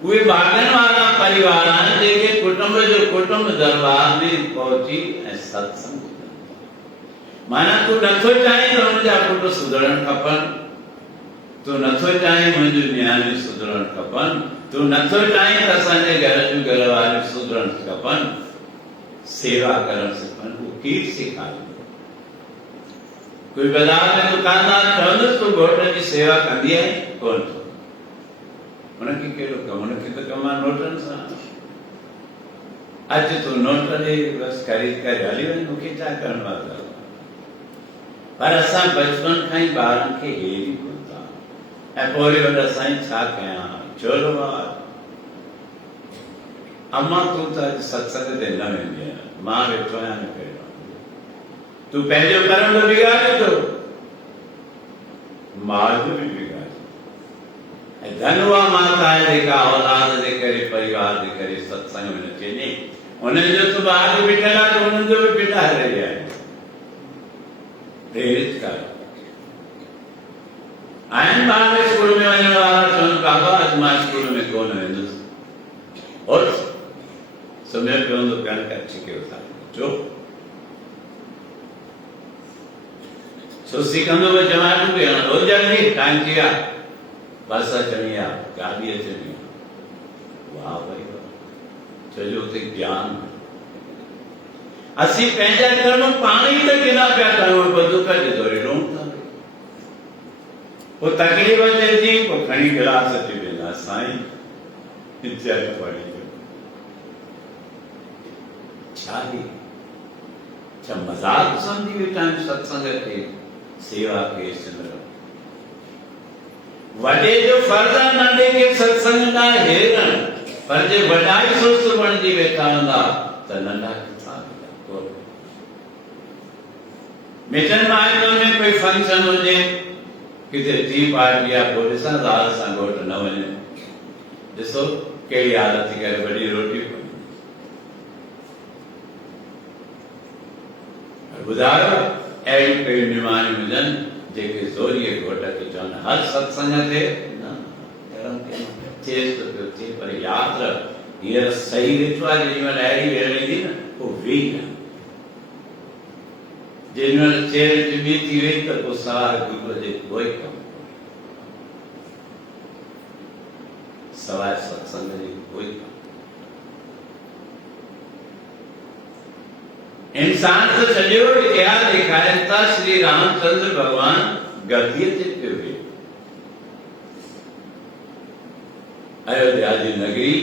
उहे भाॻनि वारा परिवार आहिनि जेके कुटुंब जो कुटुंब दरबार में पहुची ऐं सत्संग, माना तूं नथो चाहीं त मुंहिंजा पुट सुधरणु खपनि, तूं नथो चाहीं मुंहिंजूं नियाणियूं सुधरणु खपनि, तूं नथो चाहीं त असांजे घर जूं घर वारियूं सुधरणु खपनि, सेवा करणु सिखनि। उहो केरु सेखारींदो? कोई बाज़ार में दुकानदार चवंदुसि तूं घोट जी सेवा कंदी आहीं, कोन थो। हुनखे कहिड़ो कमु, हुनखे त कमु आहे नोटनि सां। अज तू नोट ॾे बस ख़रीद करे हली वञ, मूंखे छा करणो आहे। पर असां बचपन खां ई ॿारनि खे हे ई कोन्ह था। ऐं पोइ वरी वॾा साईं छा कयां, चलो अम्मा तूं त अॼु सत्संग ते न वेंदी आहियां, मां वेठो आहियां न कहिड़ो, तूं पंहिंजो कर्म बि बिगाड़े थो, माल बि बिगाड़े। ऐं धन उहा माता आहे जेका औलाद जे करे, परिवार जे करे सत्संग में न वञे, उन्हनि जो त ॿार बीठल आहे त उन्हनि जो बि बिगाड़े रही आहे। प्रेरित कर आहिनि ॿार स्कूल में वञण वारा, चवनि बाबा अॼु मां स्कूल में कोन वेंदुसि, और समय पे हूंदो कणिक अची के उथारे छो सुसी कंदो बि चवां बि रोज़ जल्दी टाइम थी विया, बस अचणी आहे, गाॾी अचणी आहे। वाह भई वाह, छोजो हुते ज्ञान। असीं पंहिंजा कर्म पाण ई त किना पिया कयूं, बंदूक जे दौरे रोऊं था। पोइ तकलीफ़ अचे थी, पोइ खणी गिलास अची वेंदा, साईं जल पाणी छा मज़ाक सम्झी वेठा आहिनि सत्संग खे, सेवा खे, सिमरन। वॾे जो फर्ज़ आहे नंढे खे सत्संग लाइ हेरण, पर जे वॾा ई सुस्त बणिजी वेठा हूंदा त नंढा किथां मिलंदा। मिटनि माइटनि में कोई फंक्शन हुजे, किथे टी पार्टी आहे, पोइ ॾिसां ज़ाल सां घोट न वञे, ॾिसो कहिड़ी हालत थी करे, वॾी रोटी ॿुधायो। अहिड़ियूं कहिड़ियूं निमाणियूं हुजनि जेके ज़ोरीअ घोट खे चवनि हर सत्संग ते न थिएसि त पियो थिए, पर यादि रख हींअर सही वेठो आहे, जेॾीमहिल अहिड़ी वेळ ईंदी न पोइ वेही न, जेॾीमहिल चेर चिॿी थी वई त पोइ सवार गुरूअ जे कोई कमु, सवाइ सत्संग जे कोई कमु। इंसान तो सॼो इतिहास ॾेखारनि था, श्री रामचंद्र भगवान गद्दीअ ते पियो वेही, अयोध्या जी नगरी,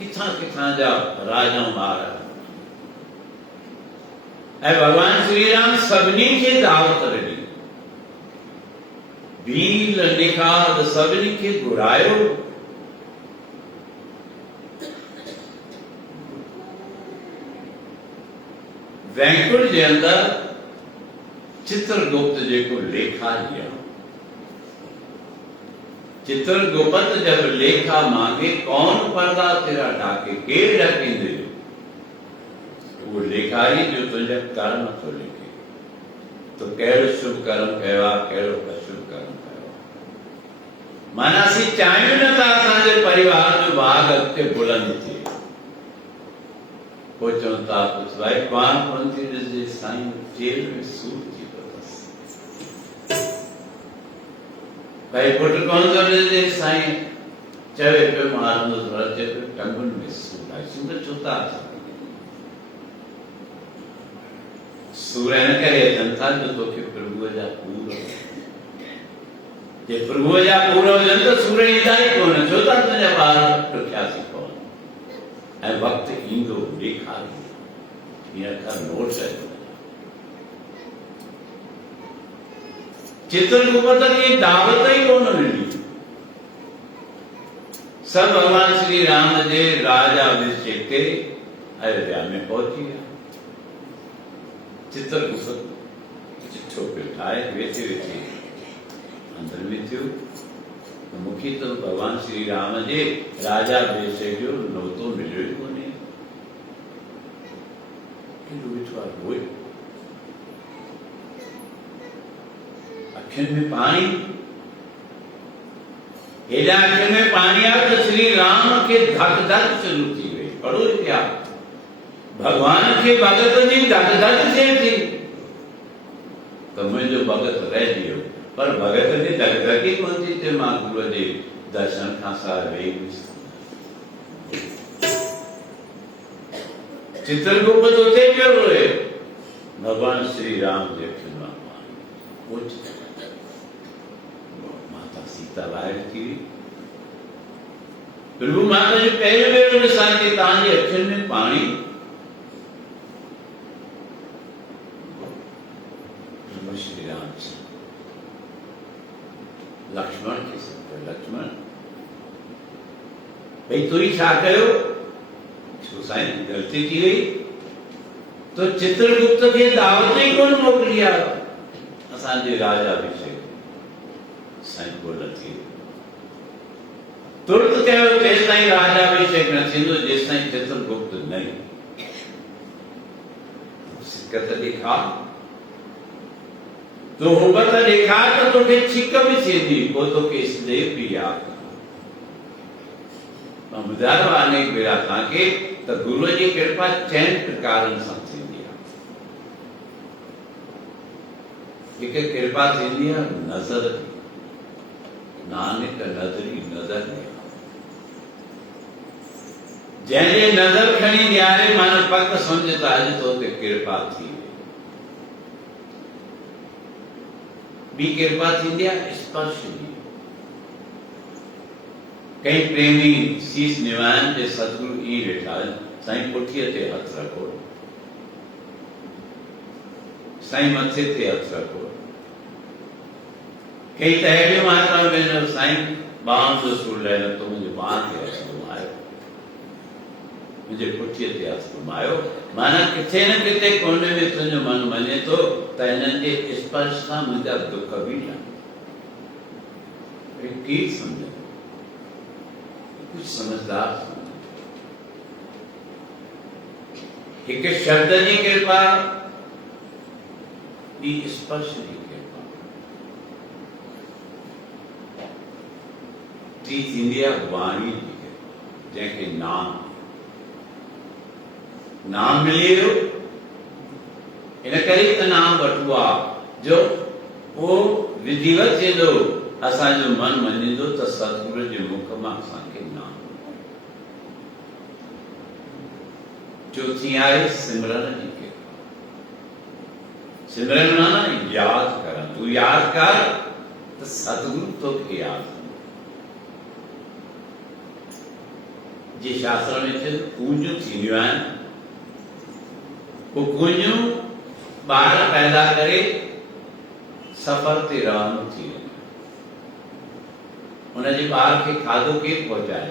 किथां किथां जा राजाऊं ॿार, ऐं भगवान श्री राम सभिनी खे दावत ॾिनी, भील निखार सभिनी खे घुरायो। वैकुंठ जे अंदर चित्रगुप्त जेको लेखारी आहे, चित्रगुप्त जब लेखा मांगे कौन पर्दा तेरा ढाके, केर ढकींदे, वो लेखारी जो तुंहिंजा कर्म थो लिखे, तो कहिड़ो शुभ कर्म कयो आहे, कहिड़ो अशुभ कर्म कयो आहे। माना असीं चाहियूं नथा असांजे परिवार जो भाग अॻिते बुलंद थिए। पोइ चवनि था कुझु भाई पाण कोन थी ॾिसजे, साईं जेल में सूर थी पियो अथसि, भाई पुट कोन थो ॾिसजे, साईं चवे पियो मां हलंदुसि, पर चए पियो टंगुनि में सूर आहे। सूर छो था सूर हिन करे अचनि था जो तोखे प्रभुअ जा पूर, जे प्रभुअ जा पूर हुजनि त सूर ईंदा ई कोन, छो था तुंहिंजा ॿार ॾुखियासी पवनि। ऐं वक़्तु ईंदो ॾेखारी, हींअर खां नोट कयो। चित्रगुप्त खे दावत ई कोन मिली, सब भगवान श्री राम जे राजाभिषेक ते अयोध्या में पहुची विया। चित्रगुप्त चिठो पियो ठाहे, वेठे वेठे अंदर में थियो, मूंखे तो भगवान श्री राम जे राजाभिषेक जो नोतो मिलियो ई कोन्हे। अखियुनि में पाणी, हेॾा अखियुनि में पाणी आयो त श्री राम खे धक धक शुरू थी वई। पढ़ो इतिहास, भगवान खे भगत जी धक धक थिए थी त मुंहिंजो भगत रहिजी वियो, पर भगत जी धक धक ई कोन थी थिए, मां गुरूअ जे दर्शन खां सवाइ वेही वियुसि। चित्रगुप्त उते पियो रोए, भगवान श्री राम जे अखियुनि मां पाणी। माता सीता ॿाहिरि थी वई, प्रभु माता जो पहिरियों भेरो असांखे तव्हांजे अखियुनि में पाणी प्रभु श्री राम लक्ष्मण खे सम्झो लक्ष्मण भई तू ही छा कयो छो साईं ग़लती थी वई तो चित्रगुप्त खे दावत ई कोन मोकिली आहे असांजे राजाभिषेक साईं बोल थी तुरंत कयो तेसि ताईं राजाभिषेक न थींदो जेसि ताईं चित्रगुप्त न सिकत ॾेखा तो हुबत ॾेखा त तोखे छिक बि थींदी पोइ तोखे स्लेब बि यादि मां ॿुधायो आहे अनेक भेरा तव्हांखे त गुरूअ जी कृपा 4 प्रकारनि सां थींदी आहे हिकु कृपा थींदी आहे नज़र नानक नज़री नज़र जंहिंजे नज़र खणी ॾियारे माना पक सम्झ त अॼु तो ते कृपा थी ॿी कृपा थींदी आहे स्पर्श जी कई प्रेमी शीश निवायन जे सतगुरु ई वेठा साईं पुठीअ ते हथ रखो साईं मथे ते हथ रखो कई त अहिड़ियूं माता भेनरूं साईं बांह जो सूर लहे तो मुंहिंजे बांह ते हथ घुमायो मुंहिंजे पुठीअ ते हथ घुमायो माना किथे न किथे कोने में तुंहिंजो मन मञे थो त हिननि जे स्पर्श सां मुंहिंजा दुख बि न की सम्झ कुछ समझदार एक शब्द जी कृपा दी स्पर्श जी कृपा टी इंडिया वाणी जी कृपा जैसे नाम मिलियो इन करे त नाम वठवा जो वो विधिवत थींदो असांजो मन मञींदो त सतगुरु जे मुख मां असांखे नाम चौथी आहे सिमरन जी कृपा सिमरन माना याद कर तू याद कर त सतगुरु तोखे याद जे शास्त्र में चए कूंजूं थींदियूं आहिनि पोइ कूंजूं ॿार पैदा करे सफ़र ते रवानो थी वेंदियूं उनजे ॿार खे खाधो केरु पहुचाए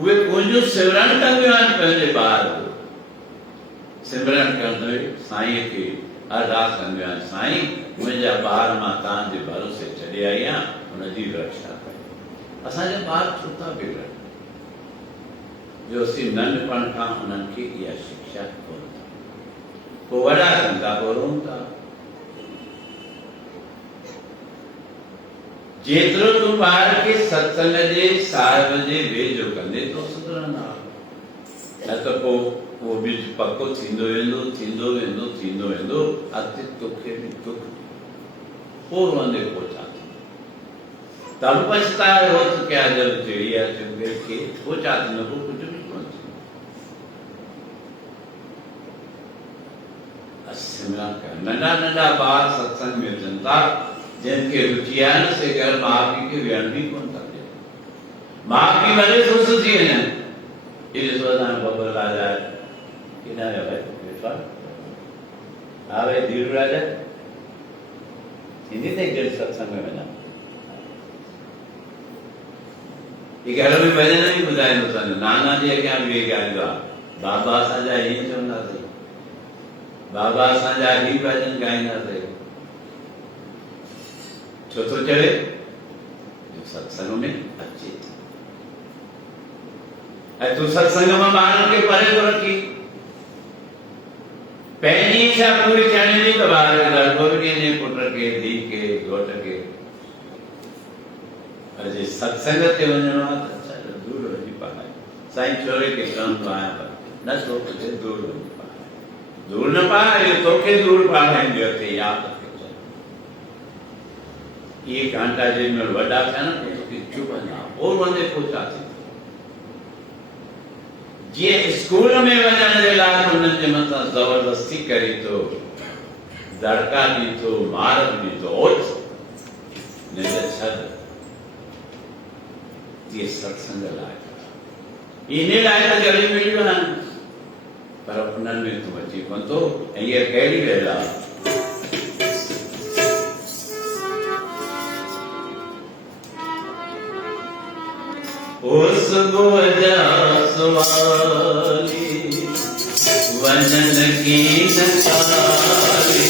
उहे कूंजूं सिमरन कंदियूं आहिनि पंहिंजे ॿार जो सिमरन कंदे साईं खे अरदास कंदियूं आहिनि साईं मुंहिंजा ॿार मां तव्हांजे भरोसे छॾे आई आहियां हुनजी रक्षा कयो असांजा ॿार छो था बिगड़नि जो असीं नंढपण खां उन्हनि खे इहा शिक्षा कोन था पोइ वॾा थियनि था पोइ रोन था जेतिरो तूं ॿार खे सत्संग जे साहिब जे वेझो कंदे तो सुधरंदा न त पोइ उहो बि पको थींदो वेंदो अॻिते तोखे बि दुख पोइ रोंदे पोइ छा थींदो तब पछताए हो त क्या जल चिड़िया चुगे के पोइ छा थींदो पोइ कुझु बि कोन थींदो नंढा नंढा ॿार सत्संग में अचनि था जिनके रुचि आहे न से घर माउ पीउ खे वेहण बि कोन था ॾियनि माउ पीउ भले ख़ुशि थी वञनि हीअ ॾिसो असांजो बब्बर राजा आहे किन आया भाई वेठा हा भाई धीरू राजा थींदी अथई कहिड़े सत्संग में वञा हीअ घर में भॼन बि ॿुधाईंदो अथनि नाना जे अॻियां बि ॻाईंदो आहे बाबा असांजा हीअं चवंदासीं बाबा असांजा ही भॼन ॻाईंदासीं छो तो चवे जो सत्संग में अचे ऐं तूं सत्संग में ॿारनि खे परे थो रखी पंहिंजी इच्छा पूरी थियण जी त ॿार खे ॾाढो बि ॾींदे पुट खे धीउ खे घोट खे अॼु सत्संग ते वञणो आहे त दूर वञी पाए साईं छोरे खे चवंदो आहियां पर न छो पुछे दूर वञी पाए दूर न पाए तोखे दूर पाढ़ाईंदो अचे यादि ये घंटा जिनमें वड़ा था ना तो चुप ना और वंदे पूछा थी ये स्कूल में वजन जे लाइ उन्हनि जे मथां ज़बरदस्ती करी तो दड़का दी तो मार दी तो ओठ ने छद ये सत्संग लाइ इन लाइ त जड़ी मिलियूं आहिनि पर उन्हनि में तूं अची कोन थो ऐं हीअ कहिड़ी ॻाल्हि आहे सुबुह जा सुवाली वञनि की नचाली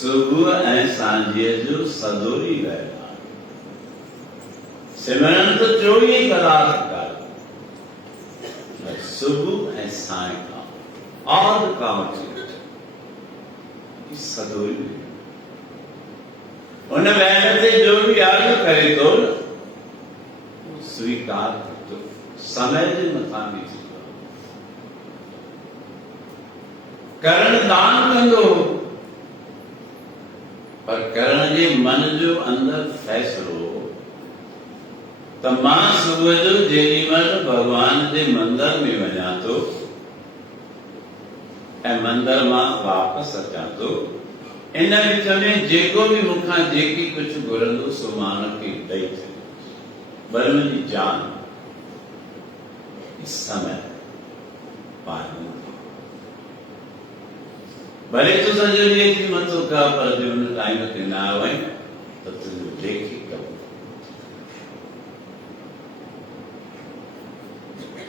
सुबह ऐं सांझे जो सदोरी ॻाल्हि सिमरन तो 24 कलाक ॻाल्हि सुबह ऐं सायं खां और काम सदोरी उन महिल ते जो भी याद करे तो स्वीकार तो समय जे मथां बि थींदो करण दान कंदो पर करण जे मन जो अंदर फैसलो त मां सुबुह जो जेॾीमहिल भगवान जे मंदिर में वञा थो ऐं मंदिर मां वापसि अचां थो इन विच में जेको बि मूंखां जेकी कुझु घुरंदो सो मां उनखे ॾेई छॾींदुसि पर मुंहिंजी जान समय पालनी भले तूं सॼो ॾींहुं थी मथो कर पर जे हुन टाइम ते न वञ त तुंहिंजो लेखी कमु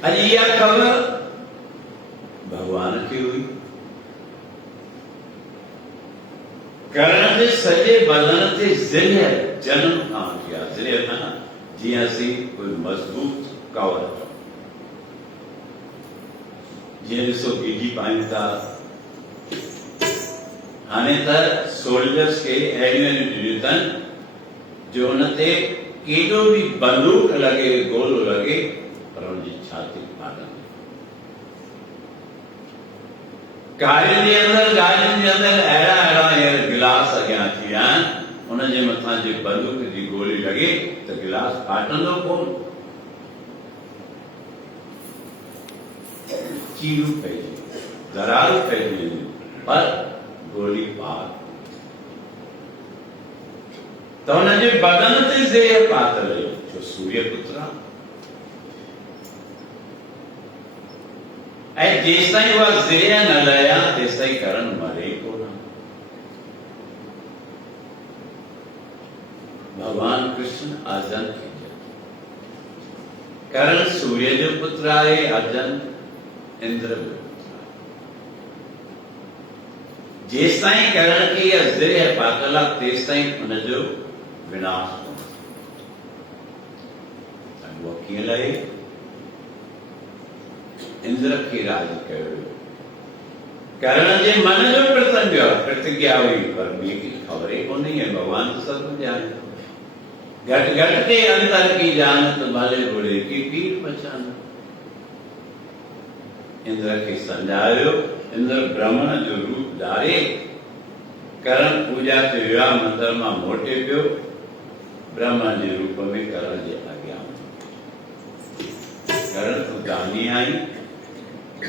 अॼु इहा ख़बर भॻवान खे हुई करण जे सॼे बदन ते ज़िलियल जनम खां वठी आहे ज़िलियल न जीअं असीं कोई मज़बूत कवर जीअं ॾिसो बीजी पायूं था हाणे त सोल्जर्स खे अहिड़ियूं ॾिनियूं अथनि जो हुन ते केॾो बि बंदूक लॻे गोलो लॻे पर हुनजी छाती फाटंदी गाॾियुनि जे अंदरि अहिड़ा अहिड़ा गिलास अॻियां थी विया आहिनि हुनजे मथां जे बंदूक जी गोली लॻे त गिलास फाटंदो कोन चीरूं पइजी दरारूं पइजी पर गोली पार तो हुनजे बदन ते ज़ेर पातल हुई जो सूर्य पुत्र ऐं जेसिताईं उहा ज़ेर न लया तेसिताईं करण मरे कोन भगवान कृष्ण अर्जुन खे करण सूर्य जो पुत्र आहे अर्जुन इंद्र जो जेसिताईं करण खे इहा ज़रिया पातल आहे तेसिताईं हुनजो विनाश उहो कीअं लहे इंद्र खे राज कयो करण जे मन जो प्रतिज्ञा हुई पर ॿिए खे ख़बर ई कोन्हे भॻवान तो सभु ॼाणे घटि घटि के अंतर की जानत भले घोड़े की पीर पहचान इंद्र खे सम्झायो इंद्र ब्राह्मण जो रूप धारे करण पूजा ते विया मंदिर मां मोटे पियो ब्राह्मण जे रूप में करण जे अॻियां करण तूं दानी आई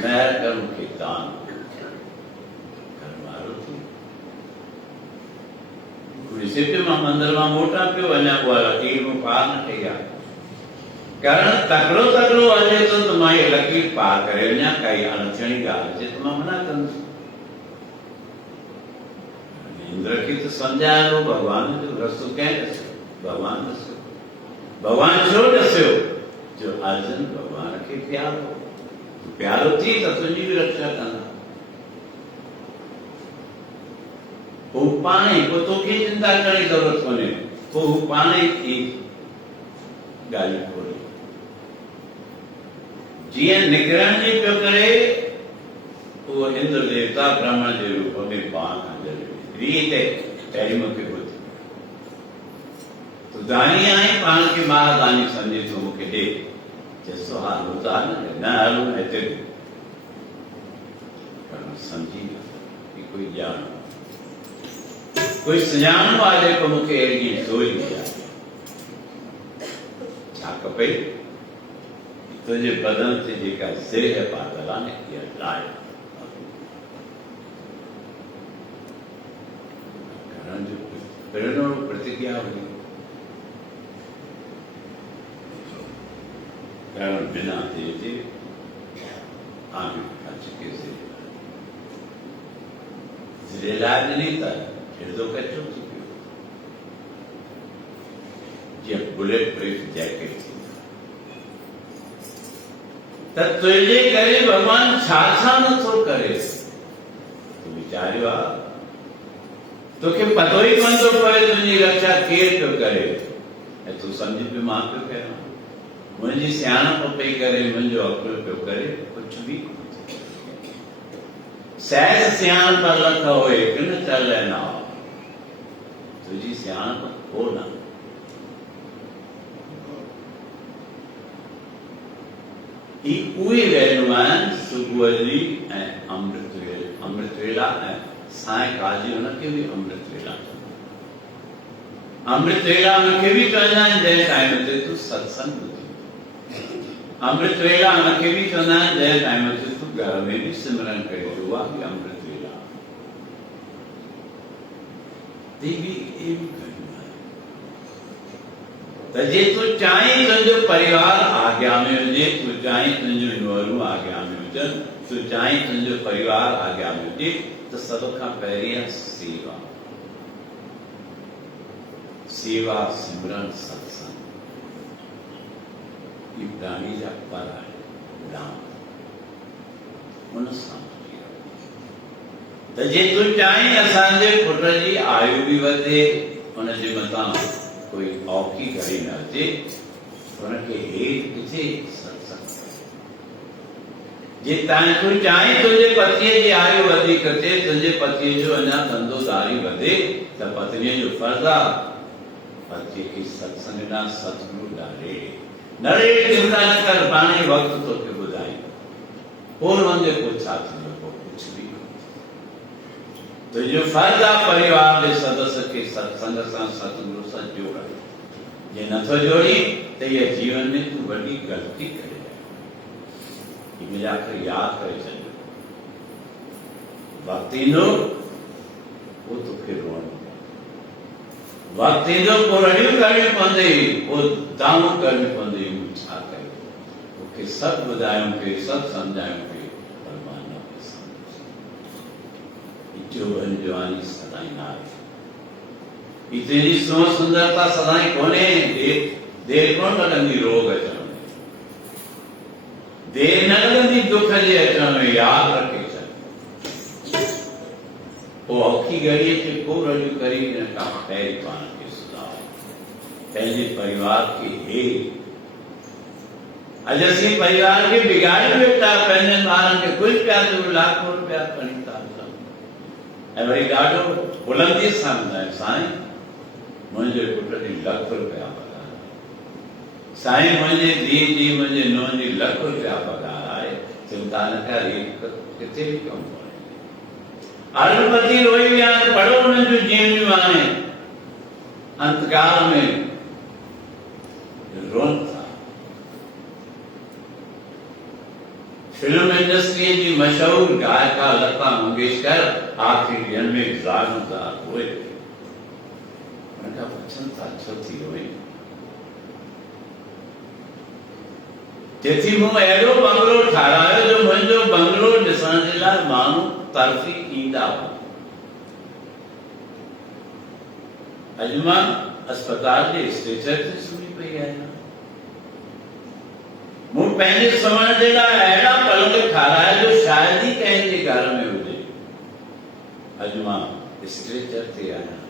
महिर कर मूंखे दान कर वारो थी ॾिसे पियो मां मंदिर मां मोटा पियो अञा उहा लकीर मूं पार न कई आहे करण तकड़ो तकड़ो हले थो त मां इहा लकीर पार करे वञा काई अणचणी ॻाल्हि अचे त मां मना कंदुसि इंद्र खे त सम्झायो भॻवान जो रस्तो कंहिं ॾसियो भॻवान ॾसियो भॻवान छो ॾसियो जो अर्जुन भॻवान खे प्यारो थी त तुंहिंजी बि रक्षा कंदा हू पाण ई पोइ तोखे चिंता करण जी ज़रूरत कोन्हे पोइ हू पाण ई ॻाल्हियूं खोले जीअं निकिरण जी पियो करे उहो इंद्र देवता ब्राह्मण जे रूप में पाण खां रीत पहिरीं मूंखे ॿुध तूं दानी आहीं पाण खे महादानी सम्झे थो मूंखे मूंखे ॾे चएसि हा हलूं था न हलूं हिते सम्झी वियो कि कोई ॼाण कोई सुञाणो आहे जेको मूंखे अहिड़ी सोच ॾियारे छा खपे तुंहिंजे बदन ते जेका ज़ेह पातल आहे न इहा लाइ करण जो प्रेरणा प्रतिज्ञा हुई करण बिना थिए आगे चुके से ज़िलेलाद नहीं था हिर्दो कचो थी पियो जीअं बुलेट प्रूफ जैकेट थी त तुंहिंजे करे भॻवान छा छा नथो करे तूं वीचारियो आहे तोखे पतो ई कोन थो पए तुंहिंजी रक्षा केरु पियो करे ऐं तूं सम्झि पियो मां पियो कयां मुंहिंजी सियाणप पई करे मुंहिंजो अकुल पियो करे कुझु बि सहज सियाणप लख होए किन चल न तुंहिंजी सियाणप हो न ही उहे वैल्यू आहिनि सुबुह जी ऐं अमृत वेला ऐं सायकाल जी हुनखे बि अमृत वेला अमृत वेला हुनखे बि चवंदा आहिनि जंहिं टाइम ते तूं सत्संग ॿुधी अमृत वेला हुनखे बि चवंदा आहिनि जंहिं टाइम ते तूं घर में बि सिमरन कयो उहा बि अमृत वेला त जे तूं चाहीं तुंहिंजो परिवार आज्ञा में हुजे तूं चाहीं तुंहिंजूं नुहरूं आज्ञा में हुजनि तूं चाहीं तुंहिंजो परिवार आज्ञा में हुजे त सभ खां पहिरीं आहे सेवा सेवा सिमरन सत्संग ही प्राणी जा पर आहे राम उन सां त जे तूं चाहीं असांजे पुट जी आयु बि वधे हुनजे मथां कोई औखी घड़ी न अचे हुनखे हेठि किथे सत्संग जे तूं चाहीं तुंहिंजे पतीअ जी आयु वधीक थिए तुंहिंजे पतीअ जो अञा धंधोदारी वधे त पत्नीअ जो फर्ज़ु आहे पतीअ खे सत्संग ॾांहुं सतगुरु ॾाढे नरे चिंता न कर पाणे वक़्तु तोखे ॿुधाई पोइ वञे पोइ छा थींदो पोइ कुझु बि तुंहिंजो फर्ज़ु आहे परिवार जे सदस्य खे सत्संग सां सतगुरु सां जोड़ण जे नथो जोड़ी त इहा जीवन में तूं वॾी ग़लती करे मुंहिंजा आख़िर यादि करे छॾियो वक़्तु ईंदो पोइ तोखे रोअणो वक़्तु ईंदो पोइ रड़ियूं करणियूं पवंदई पोइ दाऊं करणियूं पवंदई मूं छा कयो मूंखे सभु ॿुधायूं पिए सभु सम्झायूं पिए पर मां न पियो सम्झ जोबन जवानी सदाई न आहे ही तुंहिंजी सुंदरता सदाई कोन्हे देर कोन लॻंदी रोग अचण में देर न लॻंदी दुख जे अचण में यादि रखे छॾ पोइ औखी घड़ीअ खे को रड़ियूं करी हिन खां पहिरीं पाण खे सुधार पंहिंजे परिवार खे हे अॼु असीं परिवार खे बिगाड़े वेठा पंहिंजे ॿारनि खे ख़ुशि पिया थियूं लाखों रुपया खणी था ऐं वरी ॾाढो बुलंदीअ सां ॿुधायो साईं मुंहिंजे पुट जी लख रुपया पघार साईं मुंहिंजे धीउ जी मुंहिंजे नुंहं जी लख रुपया पघार आहे चिंता न कर किथे बि कमु कोन्हे अरबपति रोई विया पढ़ो उन्हनि जूं जीवनियूं हाणे अंतकाल में रोन था फिल्म इंडस्ट्री जी मशहूर गायिका लता मंगेशकर आखिरी ॾींहंनि में ज़ार हुए उनखां पुछनि था छो थी रोई चए थी मूं अहिड़ो बंगलो ठारायो जो मुंहिंजो बंगलो ॾिसण जे लाइ माण्हू तरफ़ी ईंदा हुआ अॼु मां अस्पताल जे स्ट्रेचर ते सुम्ही पई आहियां मूं पंहिंजे सुम्हण जे लाइ अहिड़ा पलंग ठाराया जो शायदि ई कंहिंजे घर में हुजे अॼु मां स्ट्रेचर ते आहियां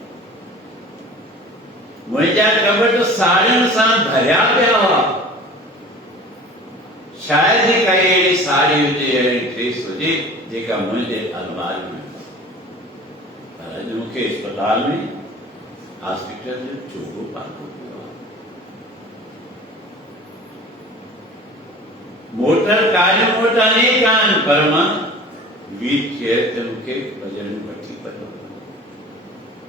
मुंहिंजा कबट साड़ियुनि सां भरिया पिया हुआ शायदि ई काई अहिड़ी साड़ी हुजे अहिड़ी ड्रेस हुजे जेका मुंहिंजे अलमारी में पर अॼु मूंखे अस्पताल में हॉस्पिटल जो चोगो पातो पियो आहे मोटर कार्य मोटा नहीं कान परमा वीर के तुमके भजन पट्टी पर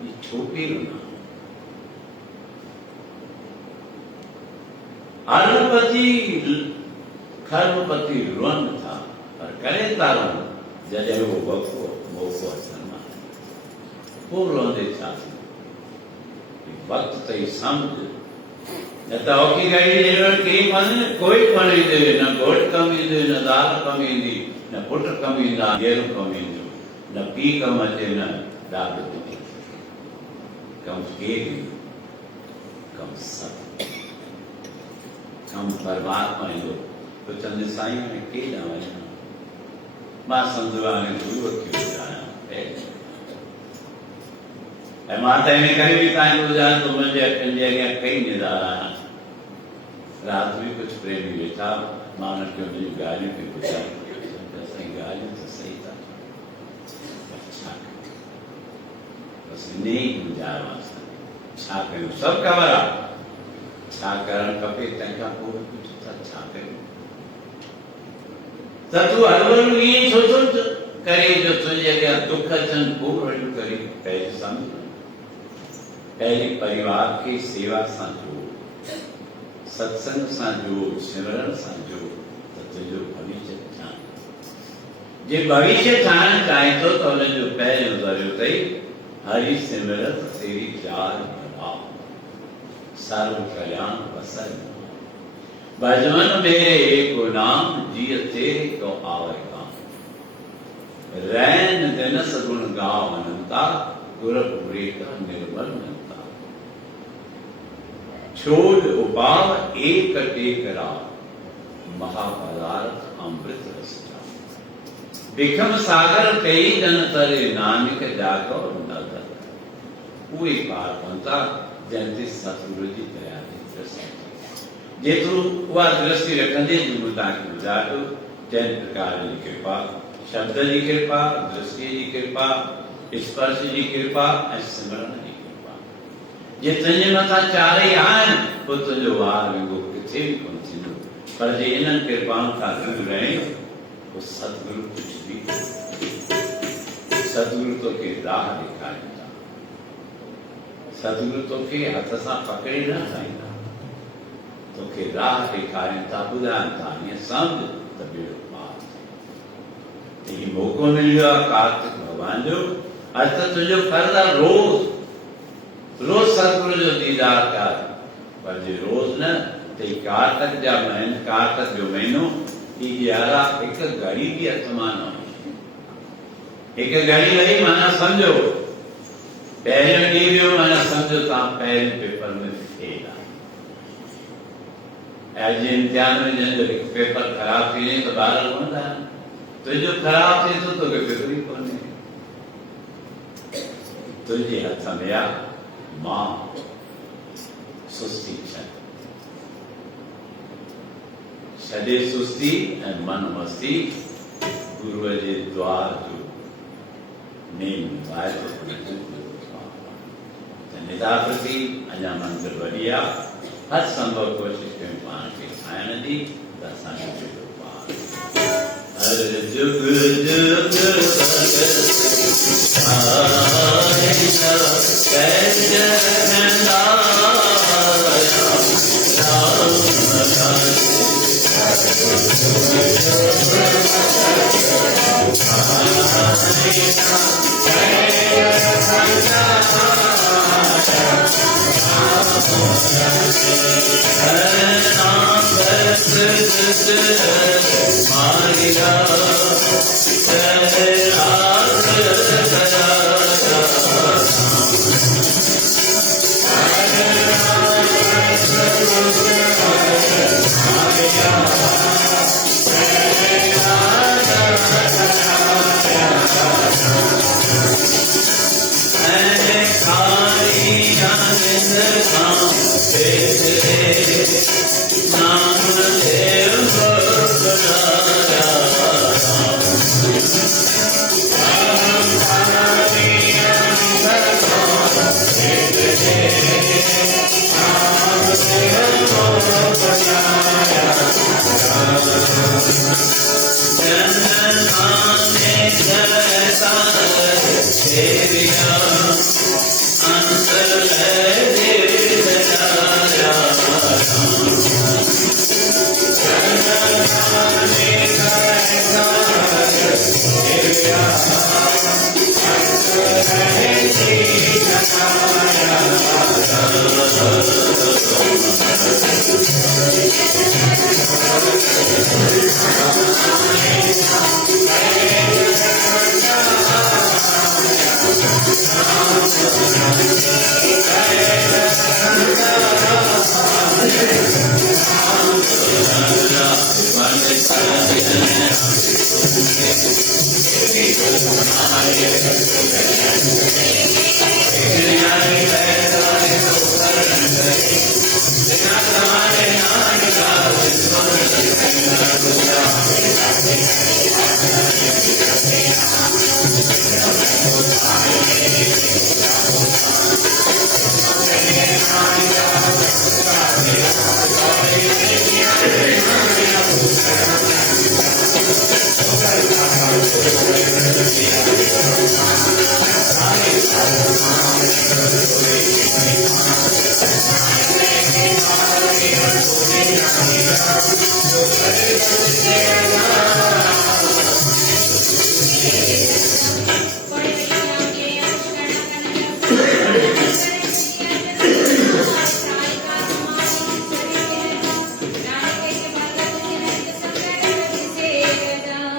ये छोटी रुना खर्मपति रुन था पर करे तारो जॾहिं वो मौको सन्मान वो रोंदे छाती वक्त तई समझ न त औखी गाड़ी जेवर के मन कोई पणे दे न घोट कमी दे न दाल कमी दी न पुट कमी ना गेर कमी दो न पी कम अचे न दाद कम के कम सत कम परमात्मा जो तो चंद साईं में के जावे मां संदवा ने गुरु के जाया ऐ माता ने कहीं भी काई को जान तो मुझे कंजे के कई निदारा रात में कुछ प्रेमी बैठा मानव के मुझे गाली पे पूछा सही गाली तो सही था अच्छा बस नहीं गुजार वास्ता छा कयो सब कवरा छा करण खपे तंका को कुछ अच्छा कयो तू हरवल ये सोचो करे जो तुझे के दुख चन पूर्ण करी पहले समझ पहले परिवार की सेवा सां जोड़ सत्संग सां जोड़ सिमरन सां जोड़ तो तुझो भविष्य ठान जे भविष्य ठान चाहे तो जो पहले उतरियो तई हरि सिमरत तेरी चार भला सर्व कल्याण बसर भजन मेरे एक नाम जिय तेरे को आवे काम रैन दिनस गुण गाव अनंता गुरपुरी का निर्मल मनता छोड़ उपाव एक टेकरा महापदार्थ अमृत रस विखम सागर कई जन तरे नानक जागो नगर उहे पार पहुंचा जंहिंते सतगुरु जी दया जी दृष्टि जेतिरो उहा दृष्टि रखंदे जो तव्हांखे ॿुधायो जंहिं प्रकार जी कृपा शब्द जी कृपा दृष्टि जी कृपा स्पर्श जी कृपा ऐं सिमरन जी कृपा जे तुंहिंजे मथां चारई आहिनि पोइ तुंहिंजो वार विंगो किथे बि कोन थींदो पर जे इन्हनि कृपाउनि खां दूर रहे पोइ सतगुरु कुझु बि सतगुरु तोखे राह ॾेखारींदा सतगुरु तोखे हथ सां पकड़े न हलाईंदा तोखे राह ॾेखारीनि था ॿुधाइनि था ईअं सम्झ त बेड़ो पार थिए ही मौको मिलियो आहे कार्तिक भगवान जो अॼु त तुंहिंजो फर्ज़ आहे रोज़ सतगुरु जो दीदार कर पर जे रोज़ न त कार्तिक जो महीनो ही 11 हिकु घड़ी बि हथ मां न हिकु घड़ी वही माना सम्झो पहिरियों ॾींहुं वियो माना सम्झो तव्हां पहिरें पेपर में फेल आहे अॼु इम्तिहान में जंहिंजो हिकु पेपर ख़राब थी वञे त ॿार रोअंदा आहिनि तुंहिंजो ख़राब थिए थो तोखे फिक्र ई कोन्हे तुंहिंजे हथ में आहे मां सुस्ती छॾे सुस्ती ऐं मन मस्ती गुरुअ जे द्वार जो नेम निदा प्रति अञा मंज़िल वॾी आहे हर संभव कोशिश कयूं पाण खे ठाहिण जी त असांजो बेड़ो पार हर जुग जुग देविया अंतर है देवी दयाया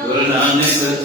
गुरु नानक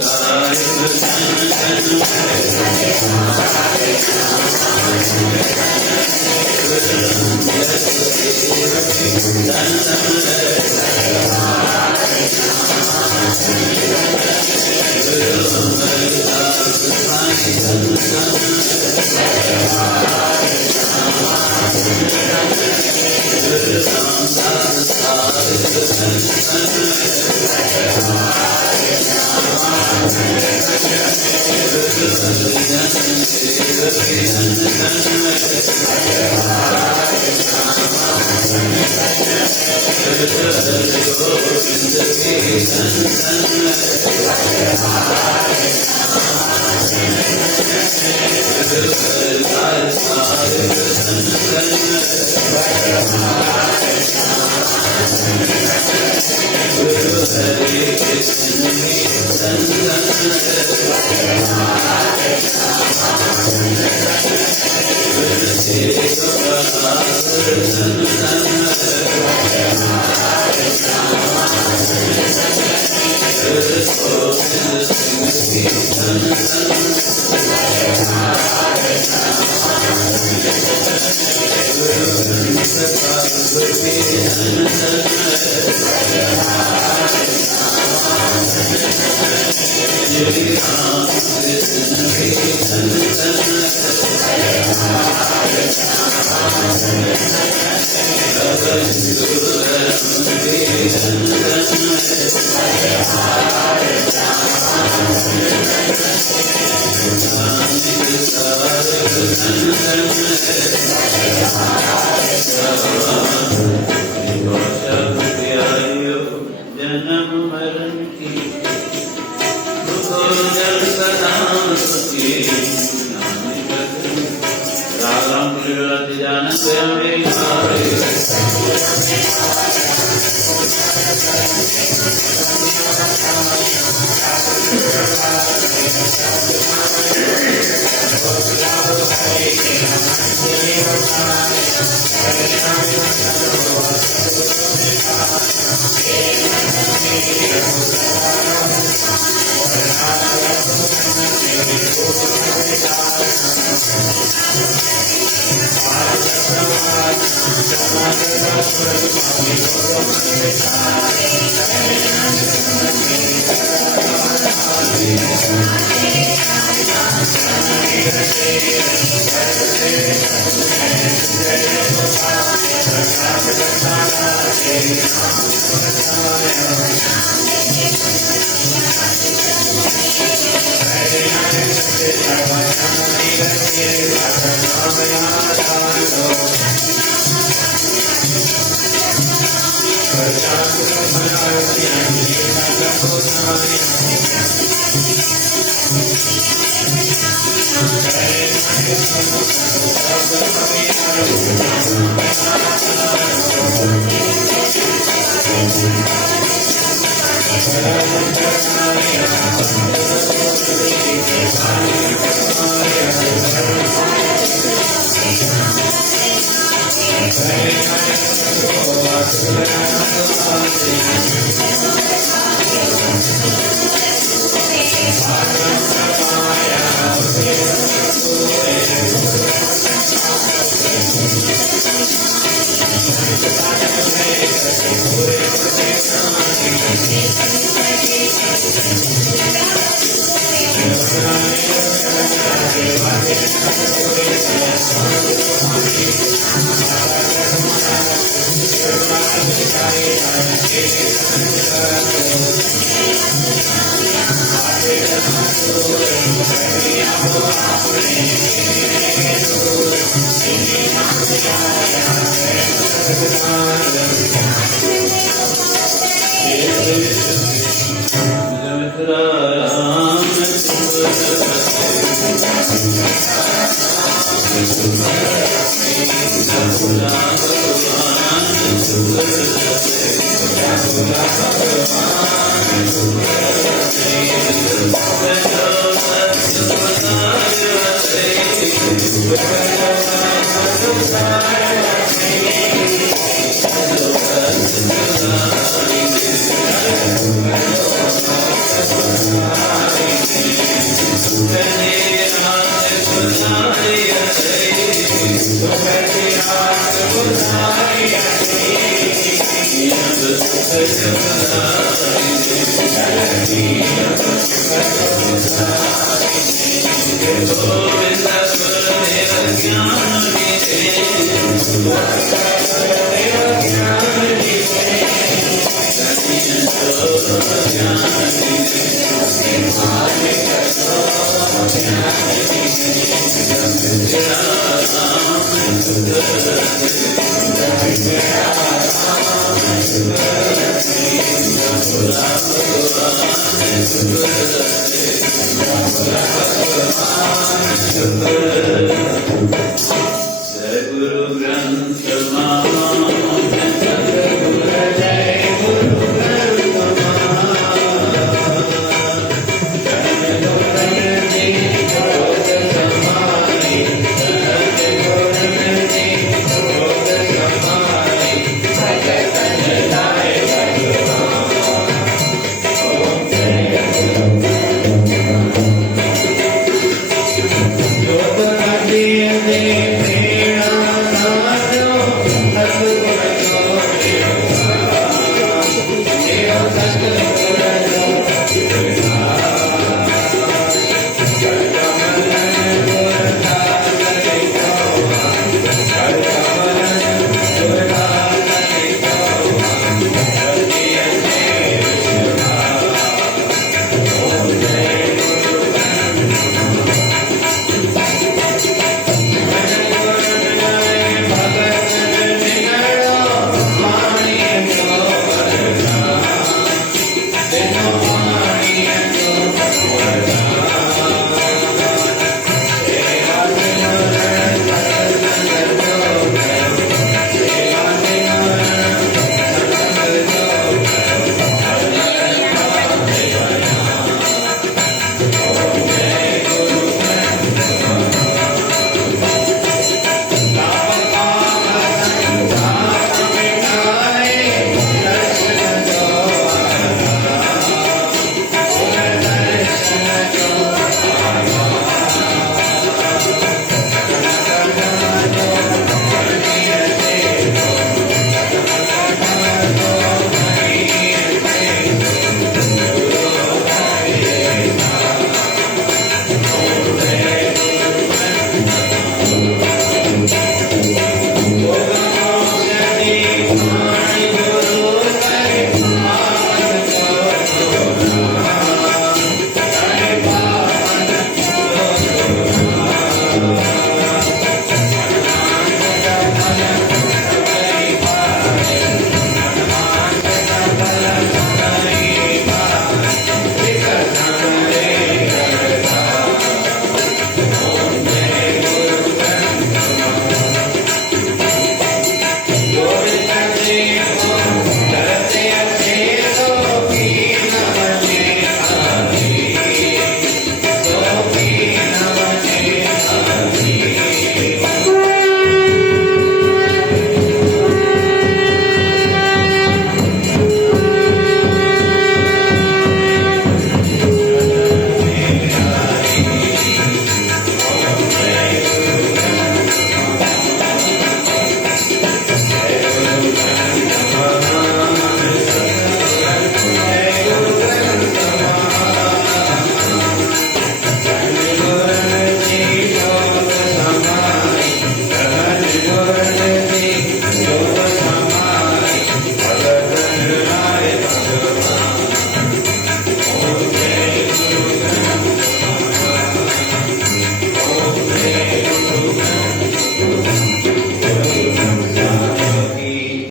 जन्म मरण की